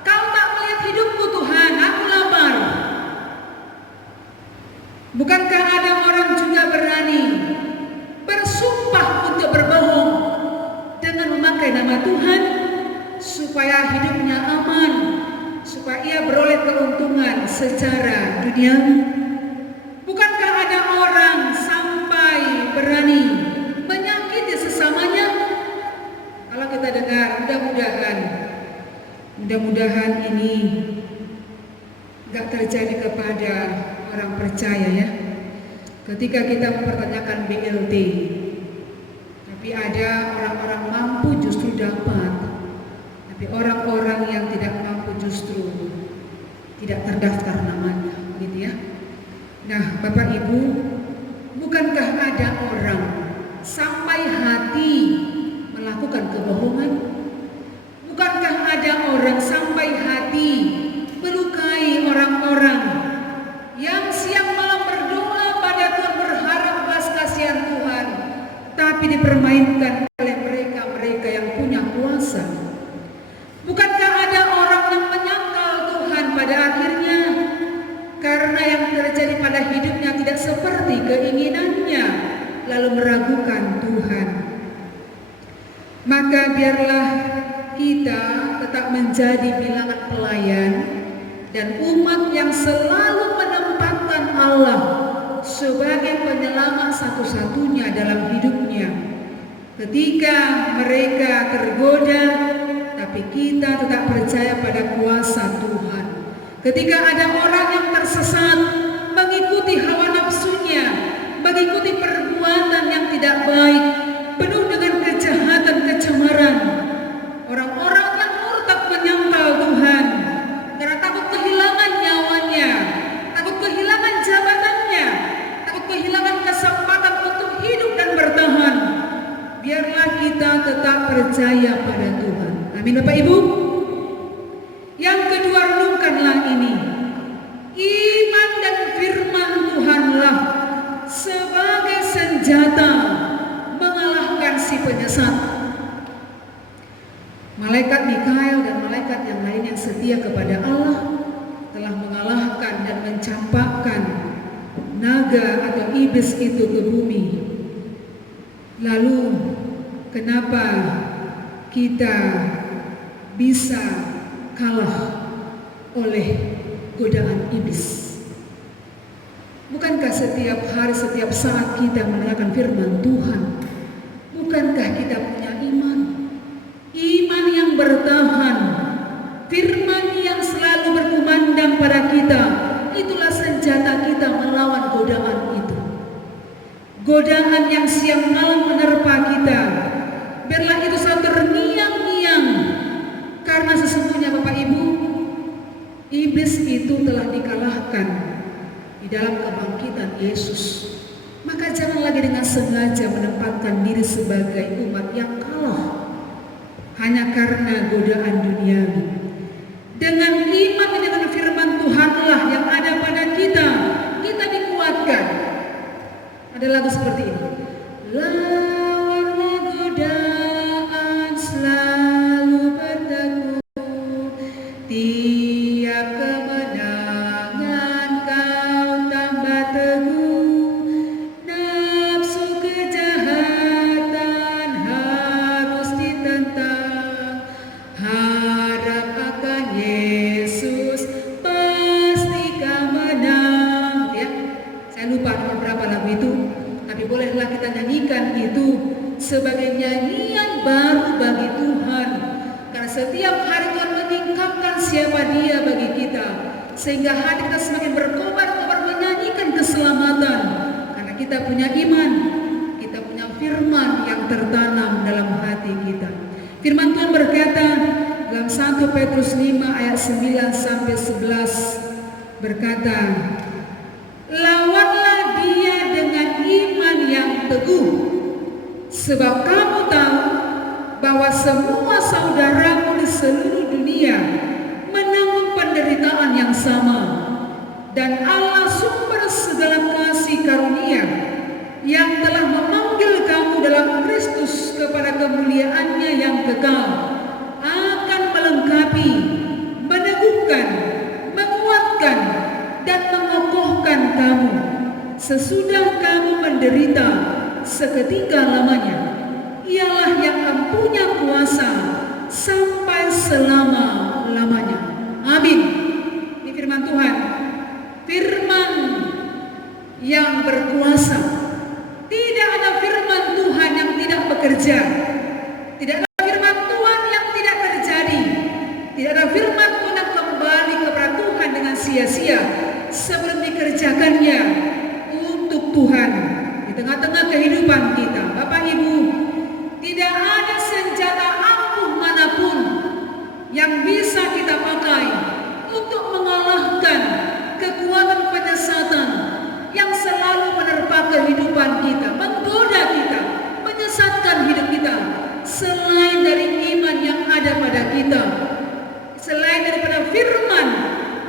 Kau tak melihat hidupku Tuhan, aku lapar. Bukankah ada orang juga berani bersumpah untuk berbohong dengan memakai nama Tuhan supaya hidupnya aman, supaya ia beroleh keuntungan secara duniawi? Bukankah ada orang sampai berani menyakiti sesamanya? Kalau kita dengar, mudah-mudahan ini gak terjadi kepada orang percaya ya. Ketika kita mempertanyakan BLT, tapi ada orang-orang mampu justru dapat, tapi orang-orang yang tidak mampu justru tidak terdaftar namanya, gitu ya. Nah, Bapak Ibu, bukankah ada orang sampai hati melakukan kebohongan? Bukankah ada orang sampai hati melukai orang-orang yang siang malam berdoa pada Tuhan, berharap belas kasihan Tuhan, tapi dipermainkan oleh mereka-mereka yang punya kuasa? Bukankah ada orang yang menyangkal Tuhan pada akhirnya karena yang terjadi pada hidupnya tidak seperti keinginannya, lalu meragukan Tuhan? Maka biarlah kita tetap menjadi bilangan pelayan dan umat yang selalu menempatkan Allah sebagai penyelamat satu-satunya dalam hidupnya. Ketika mereka tergoda, tapi kita tetap percaya pada kuasa Tuhan. Ketika ada orang yang tersesat, mengikuti hawa nafsunya, mengikuti perbuatan yang tidak baik, penuh dengan kejahatan, kecemaran, orang-orang yang murtad menyangkal Tuhan karena takut kehilangan nyawanya, takut kehilangan jabatannya, takut kehilangan kesempatan untuk hidup dan bertahan. Biarlah kita tetap percaya pada Tuhan. Amin, Bapak Ibu. Yang kedua, renungkanlah ini. Iman dan firman Tuhanlah sebagai senjata mengalahkan si penyesat. Malaikat Mikael dan malaikat yang lain yang setia kepada Allah telah mengalahkan dan mencampakkan naga atau iblis itu ke bumi. Lalu kenapa kita bisa kalah oleh godaan iblis? Bukankah setiap hari, setiap saat kita mendengarkan firman Tuhan? Bukankah kita punya iman? Iman yang bertahan, firman yang selalu berkumandang pada kita. Itulah senjata kita melawan godaan itu. Godaan yang siang malam menerpa kita, biarlah itu selalu terngiang-ngiang. Karena sesungguhnya Bapak Ibu, iblis itu telah dikalahkan di dalam kebangkitan Yesus. Maka jangan lagi dengan sengaja menempatkan diri sebagai umat yang kalah hanya karena godaan duniawi. Dengan iman dan dengan firman Tuhanlah yang ada pada kita, kita dikuatkan. Ada lagu seperti ini. Lawanlah godaan, selalu berteguh, tiap kemenangan kau tambah teguh. Nafsu kejahatan harus ditentang, harap akan Yesus pasti kau menang. Ya, saya lupa nomor berapa lagu itu. sebagai nyanyian baru bagi Tuhan. Karena setiap hari Tuhan meningkatkan siapa Dia bagi kita, sehingga hati kita semakin berkobar-kobar menyanyikan keselamatan. Karena kita punya iman, kita punya firman yang tertanam dalam hati kita. Firman Tuhan berkata dalam 1 Petrus 5 ayat 9 sampai 11 berkata, lawanlah dia dengan iman yang teguh, sebab kamu tahu bahwa semua saudaramu di seluruh dunia menanggung penderitaan yang sama, dan Allah sumber segala kasih karunia yang telah memanggil kamu dalam Kristus kepada kemuliaannya yang kekal akan melengkapi, meneguhkan, menguatkan, dan mengokohkan kamu sesudah kamu menderita seketika lamanya. Ialah yang mempunyai kuasa sampai selama-lamanya. Amin. Ini firman Tuhan, firman yang berkuasa. Tidak ada firman Tuhan yang tidak bekerja. Tidak ada firman Tuhan yang tidak terjadi. Tidak ada firman Tuhan yang kembali kepada Tuhan dengan sia-sia sebelum dikerjakannya untuk Tuhan di tengah-tengah kehidupan kita. Bapak Ibu, tidak ada senjata ampuh manapun yang bisa kita pakai untuk mengalahkan kekuatan penyesatan yang selalu menerpa kehidupan kita, menggoda kita, menyesatkan hidup kita, selain dari iman yang ada pada kita, selain daripada firman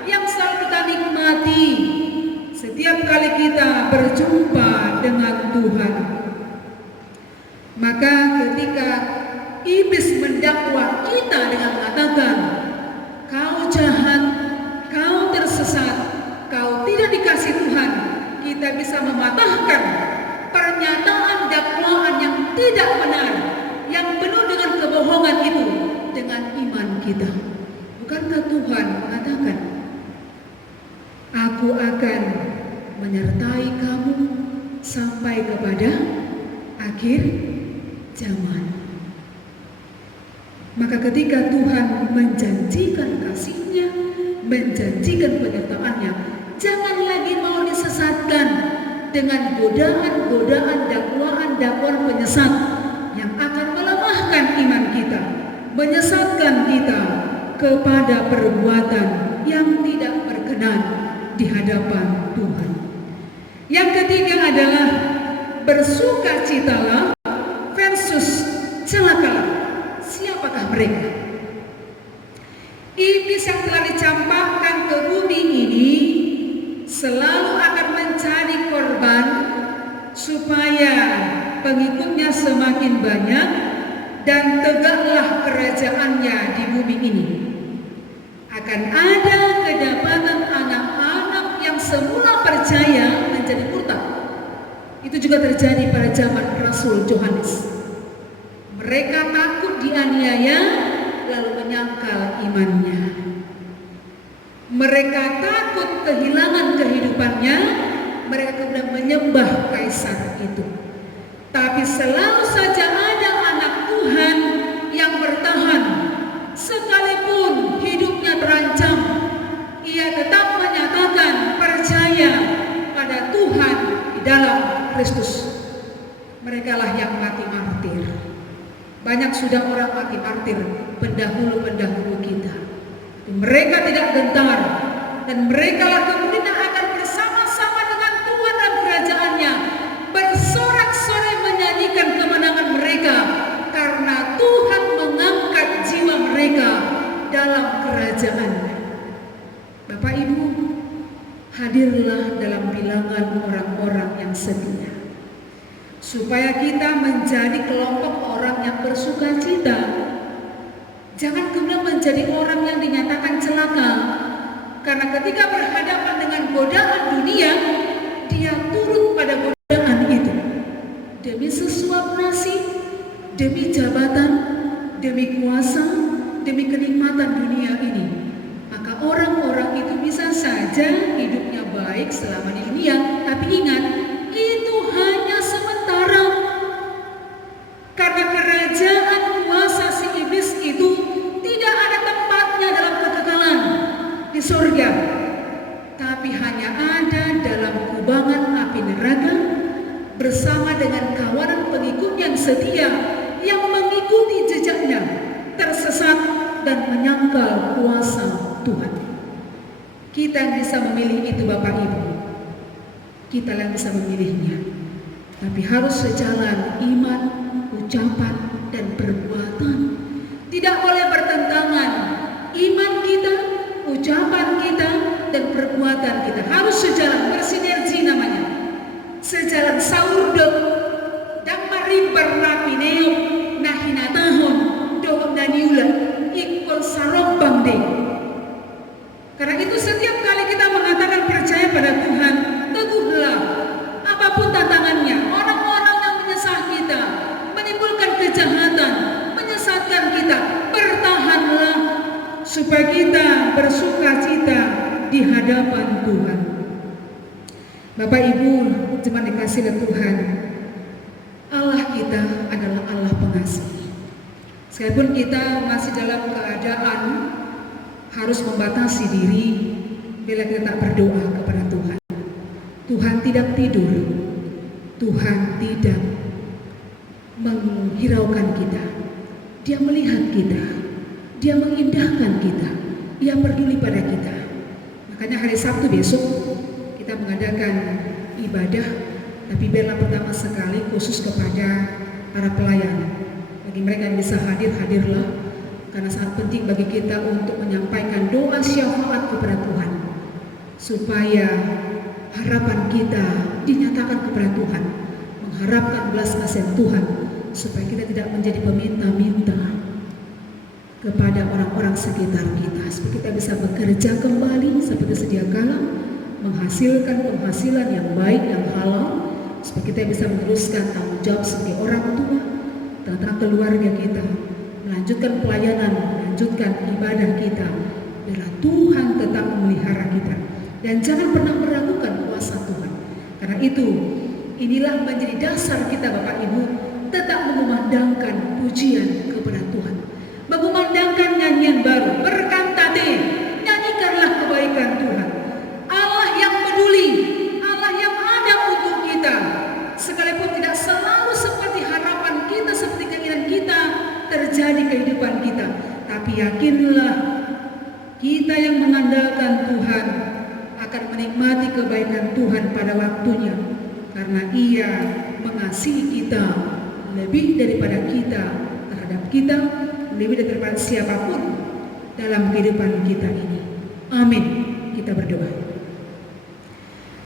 yang selalu kita nikmati setiap kali kita berjumpa dengan Tuhan. Maka ketika iblis mendakwa kita dengan mengatakan, kau jahat, kau tersesat, kau tidak dikasih Tuhan, kita bisa mematahkan pernyataan dakwaan yang tidak benar, yang penuh dengan kebohongan itu dengan iman kita. Bukankah Tuhan mengatakan, aku akan menyertai kamu sampai kepada akhir zaman. Maka ketika Tuhan menjanjikan kasih-Nya, menjanjikan penyertaannya, jangan lagi mau disesatkan dengan godaan-godaan, dakwaan-dakwaan penyesat yang akan melemahkan iman kita, menyesatkan kita kepada perbuatan yang tidak berkenan di hadapan Tuhan. Yang ketiga adalah bersukacitalah versus celakalah. Siapakah mereka? Iblis yang telah dicampakkan ke bumi ini selalu akan mencari korban supaya pengikutnya semakin banyak dan tegaklah kerajaannya di bumi ini. Akan ada kedapatan anak-anak yang semula percaya menjadi murtad. Itu juga terjadi pada zaman Rasul Yohanes. Mereka takut dianiaya lalu menyangkal imannya. Mereka takut kehilangan kehidupannya, mereka kemudian menyembah kaisar itu. Tapi selalu saja ada anak Tuhan yang bertahan, sekalipun hidupnya terancam, ia tetap menyatakan percaya pada Tuhan di dalam Kristus. Mereka lah yang mati martir. Banyak sudah orang mati martir, pendahulu-pendahulu kita. Mereka tidak gentar, dan mereka lah kemudian akan bersama-sama dengan Tuhan dan kerajaannya bersorak-sorai menyanyikan kemenangan mereka, karena Tuhan mengangkat jiwa mereka dalam kerajaan-Nya. Bapak Ibu, hadirlah dalam bilangan orang-orang yang setia, supaya kita menjadi kelompok orang yang bersukacita. Jangan kemudian menjadi orang yang dinyatakan celaka, karena ketika berhadapan dengan godaan dunia, dia turut pada godaan itu demi sesuap nasi, demi jabatan, demi kuasa, demi kenikmatan dunia ini. Maka orang-orang itu bisa saja hidupnya baik selama di dunia, tapi ingat, itu hanya sementara. bersama dengan kawanan pengikut yang setia yang mengikuti jejaknya tersesat dan menyangkal kuasa Tuhan. Kita yang bisa memilih itu Bapak Ibu. Kita yang bisa memilihnya. Tapi harus sejalan iman, ucapan, dan perbuatan. Tidak boleh bertentangan. Iman kita, ucapan kita, dan perbuatan kita harus sejalan, bersinergi namanya. Sejalan saurdep, dan mari bernapineo, nahinatahon, dohok daniula, ikon sarobang deh. Karena itu setiap kali kita mengatakan percaya pada Tuhan, teguhlah apapun tantangannya. Orang-orang yang menyesat kita, menimbulkan kejahatan, menyesatkan kita, bertahanlah supaya kita bersukacita di hadapan Tuhan. Bapak Ibu, jemaat dikasih oleh Tuhan, Allah kita adalah Allah pengasih. Sekalipun kita masih dalam keadaan harus membatasi diri bila kita tak berdoa kepada Tuhan. Tuhan tidak tidur, Tuhan tidak menghiraukan kita. Dia melihat kita, Dia mengindahkan kita, Dia peduli pada kita. Makanya hari Sabtu besok kita mengadakan ibadah, tapi biarlah pertama sekali khusus kepada para pelayan. Bagi mereka yang bisa hadir, hadirlah. Karena sangat penting bagi kita untuk menyampaikan doa syafaat kepada Tuhan, supaya harapan kita dinyatakan kepada Tuhan, mengharapkan belas kasihan Tuhan, supaya kita tidak menjadi peminta-minta kepada orang-orang sekitar kita, supaya kita bisa bekerja kembali seperti sedia kala, menghasilkan penghasilan yang baik, yang halal, supaya kita bisa meneruskan tanggung jawab sebagai orang tua, tentang keluarga kita, melanjutkan pelayanan, melanjutkan ibadah kita. Biarlah Tuhan tetap memelihara kita, dan jangan pernah meragukan kuasa Tuhan. Karena itu, inilah menjadi dasar kita Bapak Ibu, tetap mengumandangkan pujian kepada Tuhan, mengumandangkan nyanyian baru, berkantate, nyanyikanlah kebaikan Tuhan. Allah yang peduli, Allah yang ada untuk kita, sekalipun tidak selalu seperti harapan kita, seperti keinginan kita terjadi kehidupan kita, tapi yakinlah kita yang mengandalkan Tuhan akan menikmati kebaikan Tuhan pada waktunya, karena Ia mengasihi kita lebih daripada kita terhadap kita, lebih daripada siapapun dalam kehidupan kita ini. Amin. Kita berdoa.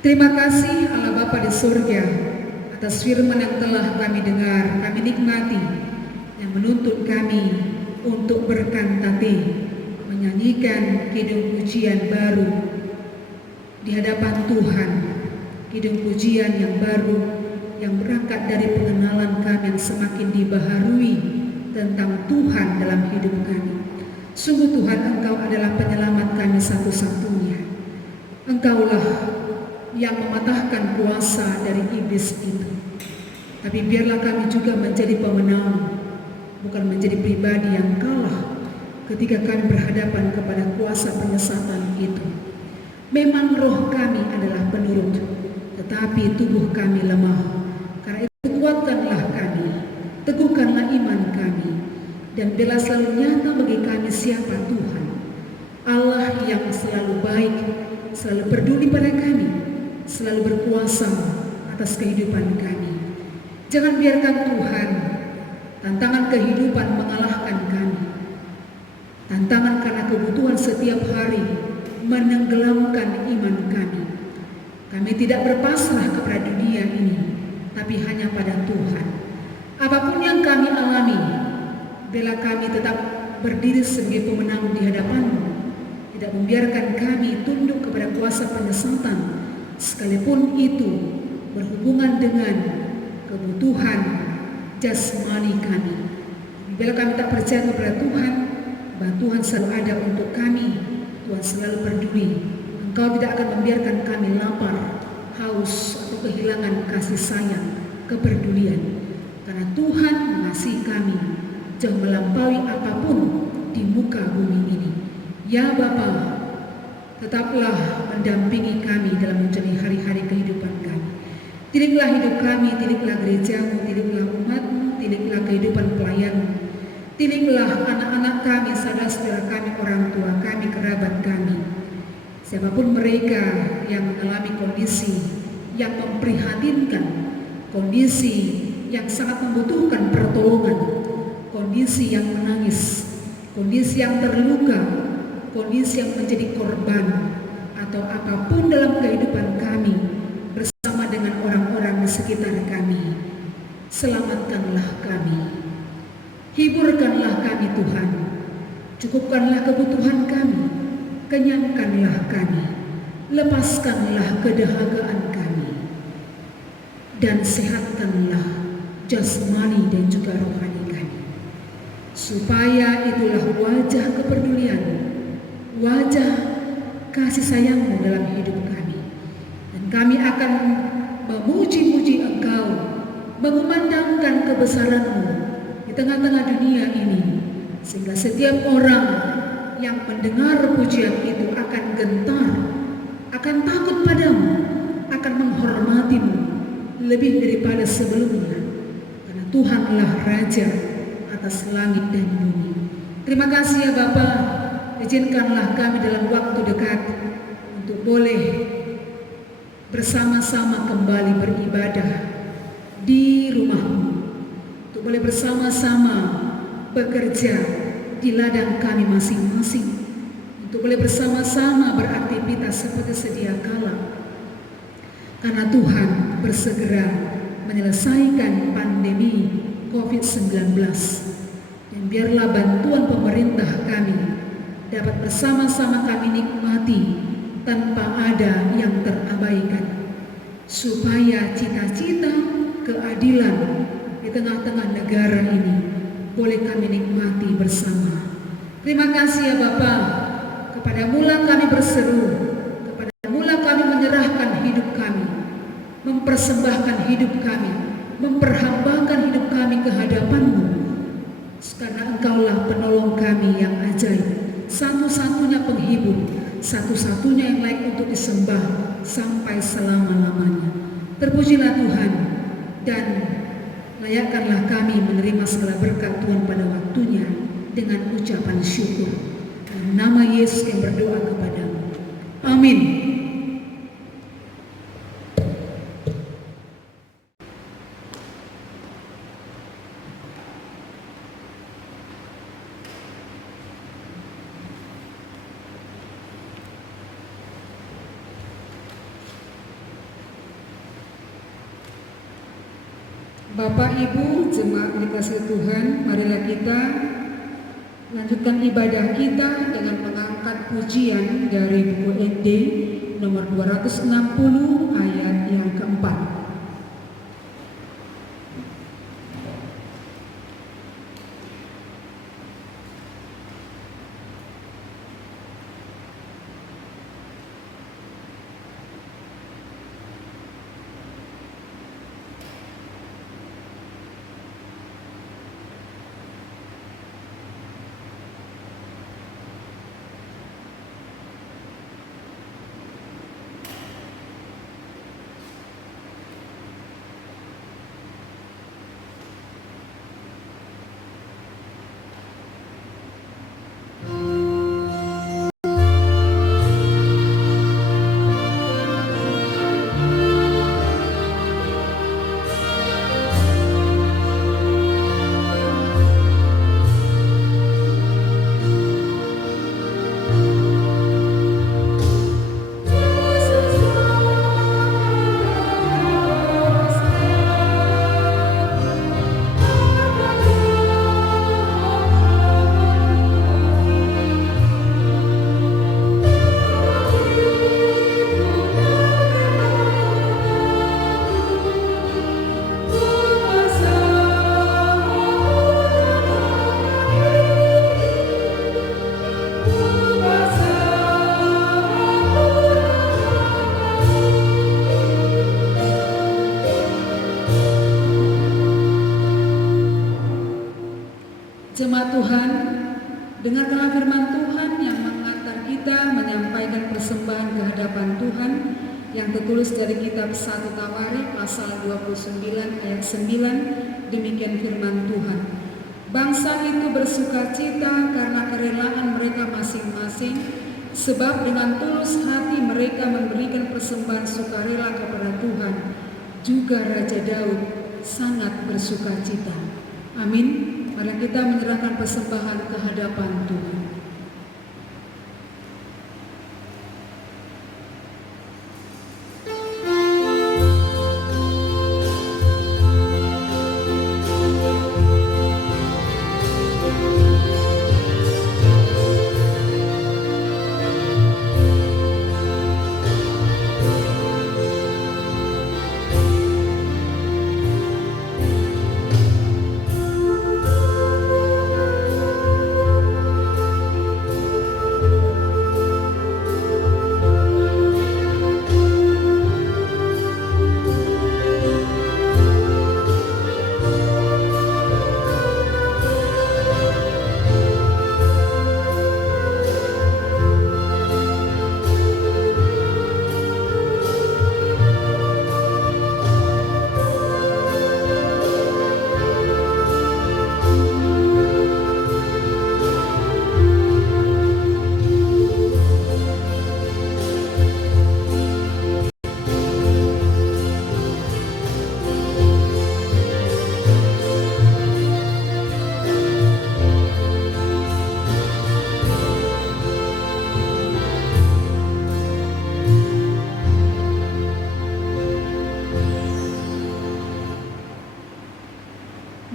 Terima kasih Allah Bapa di surga atas firman yang telah kami dengar, kami nikmati, yang menuntut kami untuk berkantate, menyanyikan kidung pujian baru di hadapan Tuhan, kidung pujian yang baru yang berangkat dari pengenalan kami yang semakin dibaharui tentang Tuhan dalam hidup kami. Sungguh Tuhan, Engkau adalah penyelamat kami satu-satunya. Engkaulah yang mematahkan kuasa dari iblis itu. Tapi biarlah kami juga menjadi pemenang, bukan menjadi pribadi yang kalah ketika kami berhadapan kepada kuasa penyesatan itu. Memang roh kami adalah penurut, tetapi tubuh kami lemah. Karena itu kuatkanlah kami, teguhkanlah iman kami, dan biarlah selalu nyata bagi kami siapa Tuhan, Allah yang selalu baik, selalu peduli pada kami, selalu berkuasa atas kehidupan kami. Jangan biarkan Tuhan tantangan kehidupan mengalahkan kami. Tantangan karena kebutuhan setiap hari menenggelamkan iman kami. Kami tidak berpasrah kepada dunia ini, tapi hanya pada Tuhan. Apapun yang kami alami, biarlah kami tetap berdiri sebagai pemenang di hadapan-Mu, tidak membiarkan kami tunduk kepada kuasa penyesatan, sekalipun itu berhubungan dengan kebutuhan jasmani kami. Bila kami tak percaya kepada Tuhan, bahwa Tuhan selalu ada untuk kami, Tuhan selalu peduli. Engkau tidak akan membiarkan kami lapar, haus, atau kehilangan kasih sayang, kepedulian. Karena Tuhan mengasihi kami jauh melampaui apapun di muka bumi ini. Ya Bapa, tetaplah mendampingi kami dalam menjalani hari-hari kehidupan kami. Tidiklah hidup kami, tidiklah gerejamu, tidiklah umatmu, tidiklah kehidupan pelayanmu. Tidiklah anak-anak kami, saudara-saudara kami, orang tua kami, kerabat kami. Siapapun mereka yang mengalami kondisi yang memprihatinkan, kondisi yang sangat membutuhkan pertolongan, kondisi yang menangis, kondisi yang terluka, kondisi yang menjadi korban, atau apapun dalam kehidupan kami bersama dengan orang-orang di sekitar kami. Selamatkanlah kami, hiburkanlah kami Tuhan, cukupkanlah kebutuhan kami, kenyangkanlah kami, lepaskanlah kedahagaan kami, dan sehatkanlah jasmani dan juga rohani kami, supaya itulah wajah kepedulian, wajah kasih sayangmu dalam hidup kami, dan kami akan memuji-muji Engkau, mengumandangkan kebesaran-Mu di tengah-tengah dunia ini, sehingga setiap orang yang mendengar pujian itu akan gentar, akan takut padamu, akan menghormati-Mu lebih daripada sebelumnya, karena Tuhanlah Raja atas langit dan bumi. Terima kasih ya Bapa, izinkanlah kami dalam waktu dekat untuk boleh bersama-sama kembali beribadah di rumah-Mu, untuk boleh bersama-sama bekerja di ladang kami masing-masing, untuk boleh bersama-sama beraktivitas seperti sedia kala, karena Tuhan bersegera menyelesaikan pandemi COVID-19. Dan biarlah bantuan pemerintah kami dapat bersama-sama kami nikmati tanpa ada yang terabaikan, supaya cita-cita keadilan di tengah-tengah negara ini boleh kami nikmati bersama. Terima kasih ya Bapa, kepada mula kami berseru, kepada mula kami menyerahkan hidup kami, mempersembahkan hidup kami, memperhambakan hidup kami ke hadapan-Mu, karena Engkaulah penolong kami yang ajaib, satu-satunya penghibur, satu-satunya yang layak untuk disembah sampai selama-lamanya. Terpujilah Tuhan, dan layakkanlah kami menerima segala berkat Tuhan pada waktunya dengan ucapan syukur. Dalam nama Yesus yang berdoa kepadamu. Amin. Bapak, Ibu, jemaat dikasihi Tuhan, marilah kita lanjutkan ibadah kita dengan mengangkat pujian dari buku ND nomor 260 ayat yang keempat. Jemaat Tuhan, dengarkanlah firman Tuhan yang mengantar kita menyampaikan persembahan ke hadapan Tuhan yang tertulis dari kitab 1 Tawari pasal 29 ayat 9, demikian firman Tuhan. Bangsa itu bersukacita karena kerelaan mereka masing-masing, sebab dengan tulus hati mereka memberikan persembahan sukarela kepada Tuhan. Juga Raja Daud sangat bersukacita. Amin. Mari kita menyerahkan persembahan ke hadapan Tuhan.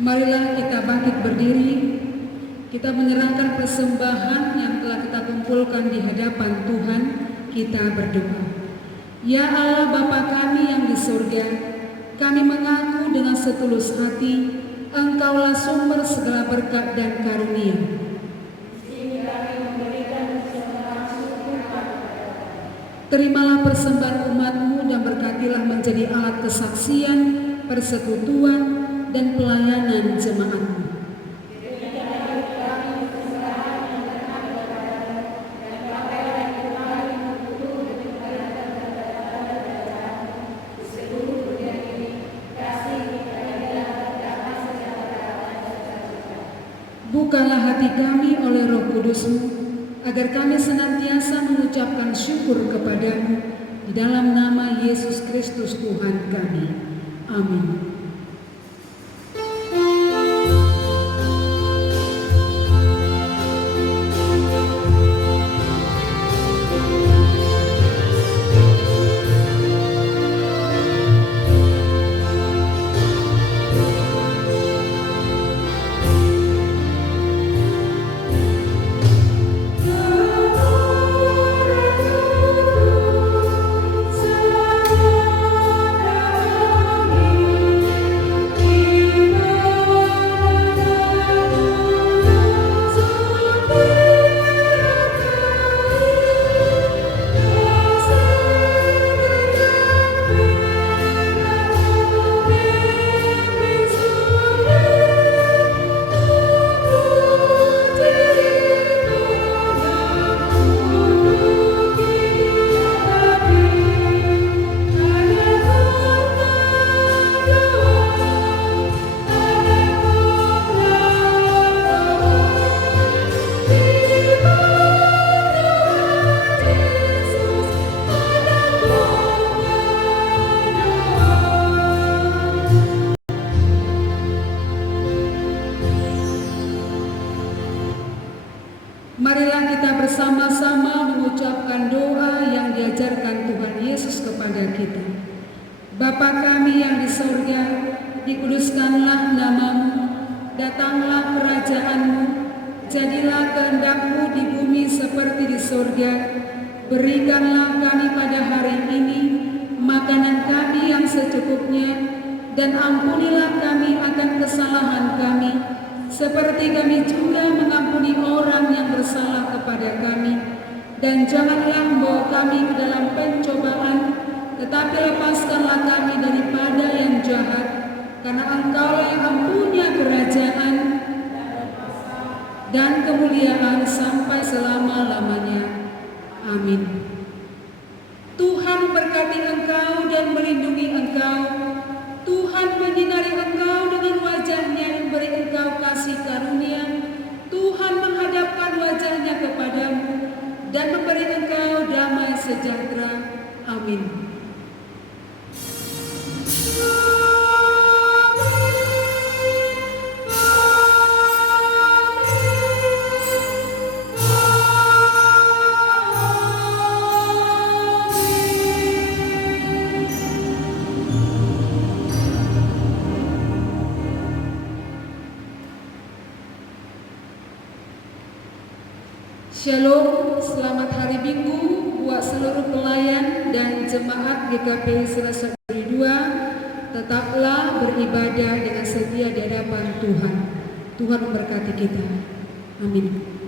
Marilah kita bangkit berdiri, kita menyerahkan persembahan yang telah kita kumpulkan di hadapan Tuhan. Kita berdoa. Ya Allah Bapa kami yang di surga, kami mengaku dengan setulus hati, Engkaulah sumber segala berkat dan karunia. Terimalah persembahan umat-Mu dan berkatilah menjadi alat kesaksian, persekutuan, dan pelayanan jemaat-Mu. Bukalah hati kami oleh Roh Kudus-Mu, agar kami senantiasa mengucapkan syukur kepada-Mu di dalam nama Yesus Kristus Tuhan kami. Amin. Marilah kita bersama-sama mengucapkan doa yang diajarkan Tuhan Yesus kepada kita. Bapa kami yang di surga, dikuduskanlah nama-Mu, datanglah kerajaan-Mu, jadilah kehendak-Mu di bumi seperti di surga. Berikanlah kami pada hari ini makanan kami yang secukupnya, dan ampunilah kami akan kesalahan kami, seperti kami juga mengampuni orang yang bersalah kepada kami. Dan janganlah membawa kami ke dalam pencobaan, tetapi lepaskanlah kami daripada yang jahat, karena Engkaulah yang mempunyai kerajaan dan kemuliaan sampai selama-lamanya. Amin. Tuhan berkati engkau Shalom, selamat hari Minggu buat seluruh pelayan dan jemaat GKP Selasa Duri 2. Tetaplah beribadah dengan setia di hadapan Tuhan. Tuhan memberkati kita. Amin.